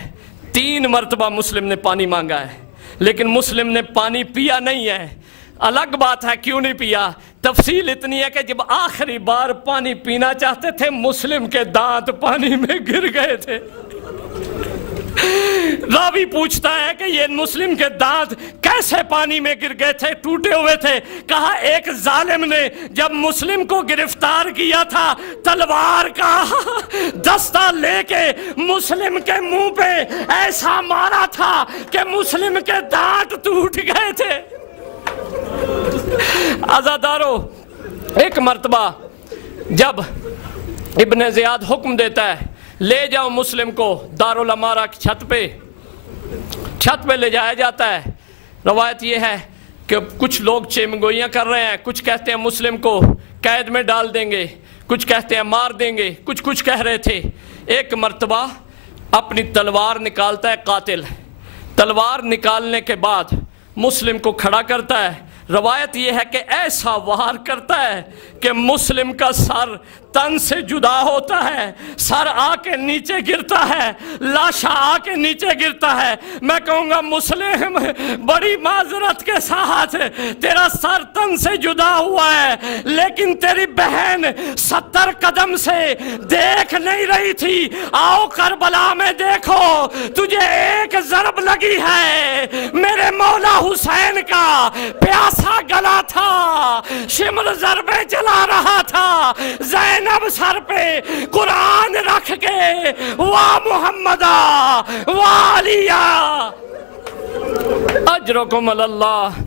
3 مرتبہ مسلم نے پانی مانگا ہے، لیکن مسلم نے پانی پیا نہیں ہے۔ الگ بات ہے کیوں نہیں پیا، تفصیل اتنی ہے کہ جب آخری بار پانی پینا چاہتے تھے، مسلم کے دانت پانی میں گر گئے تھے۔ راوی پوچھتا ہے کہ یہ مسلم کے دانت کیسے پانی میں گر گئے تھے، ٹوٹے ہوئے تھے؟ کہا ایک ظالم نے جب مسلم کو گرفتار کیا تھا، تلوار کا دستہ لے کے مسلم کے منہ پہ ایسا مارا تھا کہ مسلم کے دانت ٹوٹ گئے تھے۔ عزادارو ایک مرتبہ جب ابن زیاد حکم دیتا ہے لے جاؤ مسلم کو دارالامارہ کی چھت پہ لے جایا جاتا ہے، روایت یہ ہے کہ کچھ لوگ چیمگوئیاں کر رہے ہیں، کچھ کہتے ہیں مسلم کو قید میں ڈال دیں گے، کچھ کہتے ہیں مار دیں گے، کچھ کہہ رہے تھے۔ ایک مرتبہ اپنی تلوار نکالتا ہے قاتل، تلوار نکالنے کے بعد مسلم کو کھڑا کرتا ہے، روایت یہ ہے کہ ایسا وار کرتا ہے کہ مسلم کا سر تن سے جدا ہوتا ہے، سر آ کے نیچے گرتا ہے، لاشا آ کے نیچے گرتا ہے۔ میں کہوں گا مسلم بڑی معذرت کے ساتھ تیرا سر تن سے جدا ہوا ہے، لیکن تیری بہن 70 قدم سے دیکھ نہیں رہی تھی۔ آؤ کربلا میں دیکھو، تجھے ایک ضرب لگی ہے۔ میرے مولا حسین کا پیاسا گلا تھا، شمر ضربیں چلا رہا تھا، زینب سر پہ قرآن رکھ کے وا محمدہ وا علیہ اجرکم اللہ۔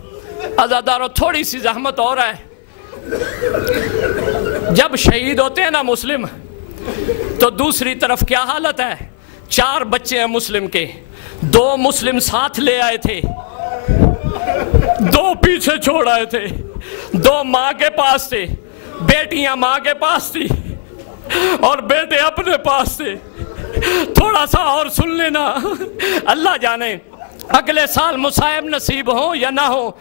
عزادارو تھوڑی سی زحمت اور ہے، جب شہید ہوتے ہیں نا مسلم تو دوسری طرف کیا حالت ہے؟ 4 بچے ہیں مسلم کے، 2 مسلم ساتھ لے آئے تھے، 2 پیچھے چھوڑ آئے تھے، 2 ماں کے پاس تھے، بیٹیاں ماں کے پاس تھی اور بیٹے اپنے پاس تھے۔ تھوڑا سا اور سن لینا، اللہ جانے اگلے سال مصائب نصیب ہو یا نہ ہو۔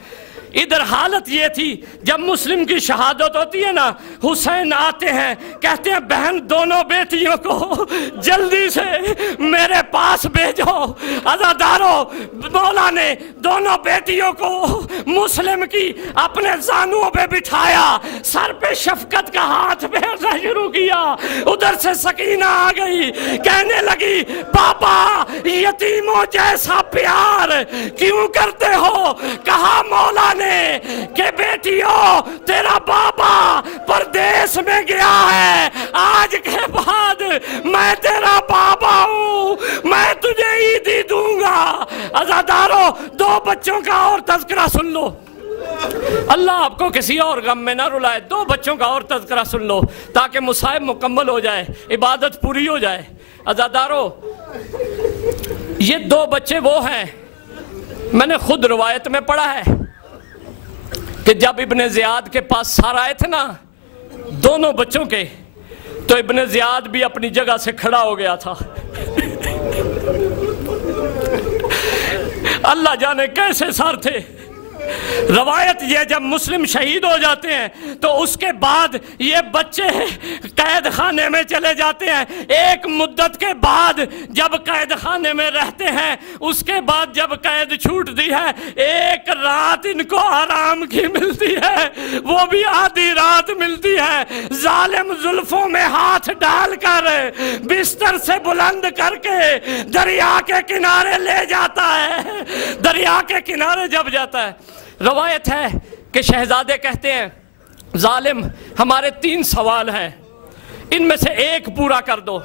ادھر حالت یہ تھی جب مسلم کی شہادت ہوتی ہے نا، حسین آتے ہیں، کہتے ہیں بہن دونوں بیٹیوں کو جلدی سے میرے پاس بھیجو۔ عزادارو مولا نے دونوں بیٹیوں کو مسلم کی اپنے زانوں پہ بٹھایا، سر پہ شفقت کا ہاتھ پھیرنا شروع کیا۔ ادھر سے سکینہ آ گئی، کہنے لگی پاپا یتیموں جیسا پیار کیوں کرتے ہو؟ کہا مولا نے کہ بیٹیوں تیرا بابا پردیس میں گیا ہے، آج کے بعد میں تیرا بابا ہوں، میں تجھے عیدی دوں گا۔ عزادارو 2 بچوں کا اور تذکرہ سن لو، اللہ آپ کو کسی اور غم میں نہ رلائے۔ 2 بچوں کا اور تذکرہ سن لو تاکہ مصائب مکمل ہو جائے، عبادت پوری ہو جائے۔ عزادارو یہ 2 بچے وہ ہیں، میں نے خود روایت میں پڑھا ہے کہ جب ابن زیاد کے پاس سار آئے تھے نا دونوں بچوں کے، تو ابن زیاد بھی اپنی جگہ سے کھڑا ہو گیا تھا۔ اللہ جانے کیسے سار تھے۔ روایت یہ جب مسلم شہید ہو جاتے ہیں تو اس کے بعد یہ بچے قید خانے میں چلے جاتے ہیں۔ ایک مدت کے بعد جب قید خانے میں رہتے ہیں، اس کے بعد جب قید چھوٹ دی ہے، ایک رات ان کو آرام کی ملتی ہے، وہ بھی آدھی رات ملتی ہے۔ ظالم زلفوں میں ہاتھ ڈال کر بستر سے بلند کر کے دریا کے کنارے لے جاتا ہے۔ دریا کے کنارے جب جاتا ہے، روایت ہے کہ شہزادے کہتے ہیں ظالم ہمارے 3 سوال ہیں، ان میں سے ایک پورا کر دو۔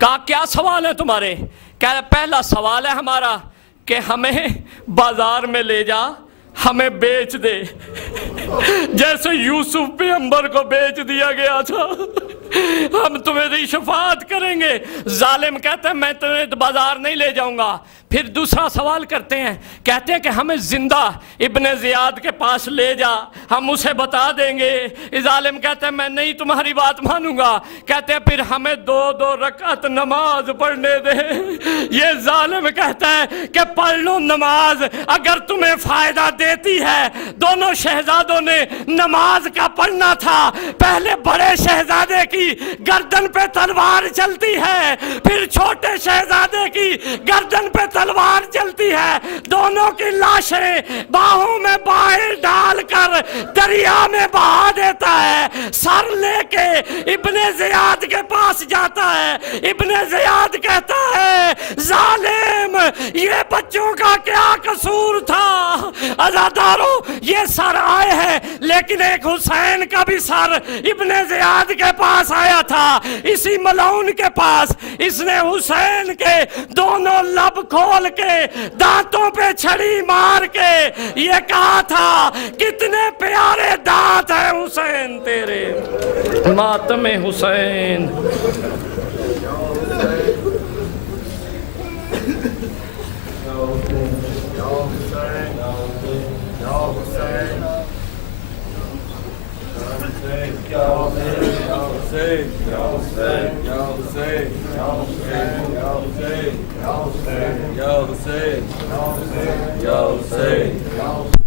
کہا کیا سوال ہے تمہارے؟ کہا پہلا سوال ہے ہمارا کہ ہمیں بازار میں لے جا، ہمیں بیچ دے، جیسے یوسف پیغمبر کو بیچ دیا گیا تھا، ہم تمہیں شفاعت کریں گے۔ ظالم کہتے ہیں میں تمہیں بازار نہیں لے جاؤں گا۔ پھر دوسرا سوال کرتے ہیں، کہتے ہیں کہ ہمیں زندہ ابن زیاد کے پاس لے جا، ہم اسے بتا دیں گے۔ ظالم کہتے ہیں میں نہیں تمہاری بات مانوں گا۔ کہتے ہیں پھر ہمیں 2 رکعت نماز پڑھنے دے۔ یہ ظالم کہتا ہے کہ پڑھ لو نماز اگر تمہیں فائدہ دیتی ہے۔ دونوں شہزادوں نے نماز کا پڑھنا تھا۔ پہلے بڑے شہزادے کی گردن پہ تلوار چلتی ہے، پھر چھوٹے شہزادے کی گردن پہ تلوار چلتی ہے۔ دونوں کی لاشیں باہوں میں باہیں ڈال کر دریا میں بہا دیتا ہے۔ سر لے کے ابن زیاد کے پاس جاتا ہے۔ ابن زیاد کہتا ہے ظالم یہ بچوں کا کیا قصور تھا؟ عزادارو یہ سر آئے ہیں، لیکن ایک حسین کا بھی سر ابن زیاد کے پاس آیا تھا، اسی ملعون کے پاس۔ اس نے حسین کے دونوں لب کھول کے دانتوں پہ چھڑی مار کے یہ کہا تھا کتنے پیارے دانت ہیں حسین تیرے، ماتم حسین۔ Ya Hussein, Ya Hussein, Ya Hussein, Ya Hussein, Ya Hussein.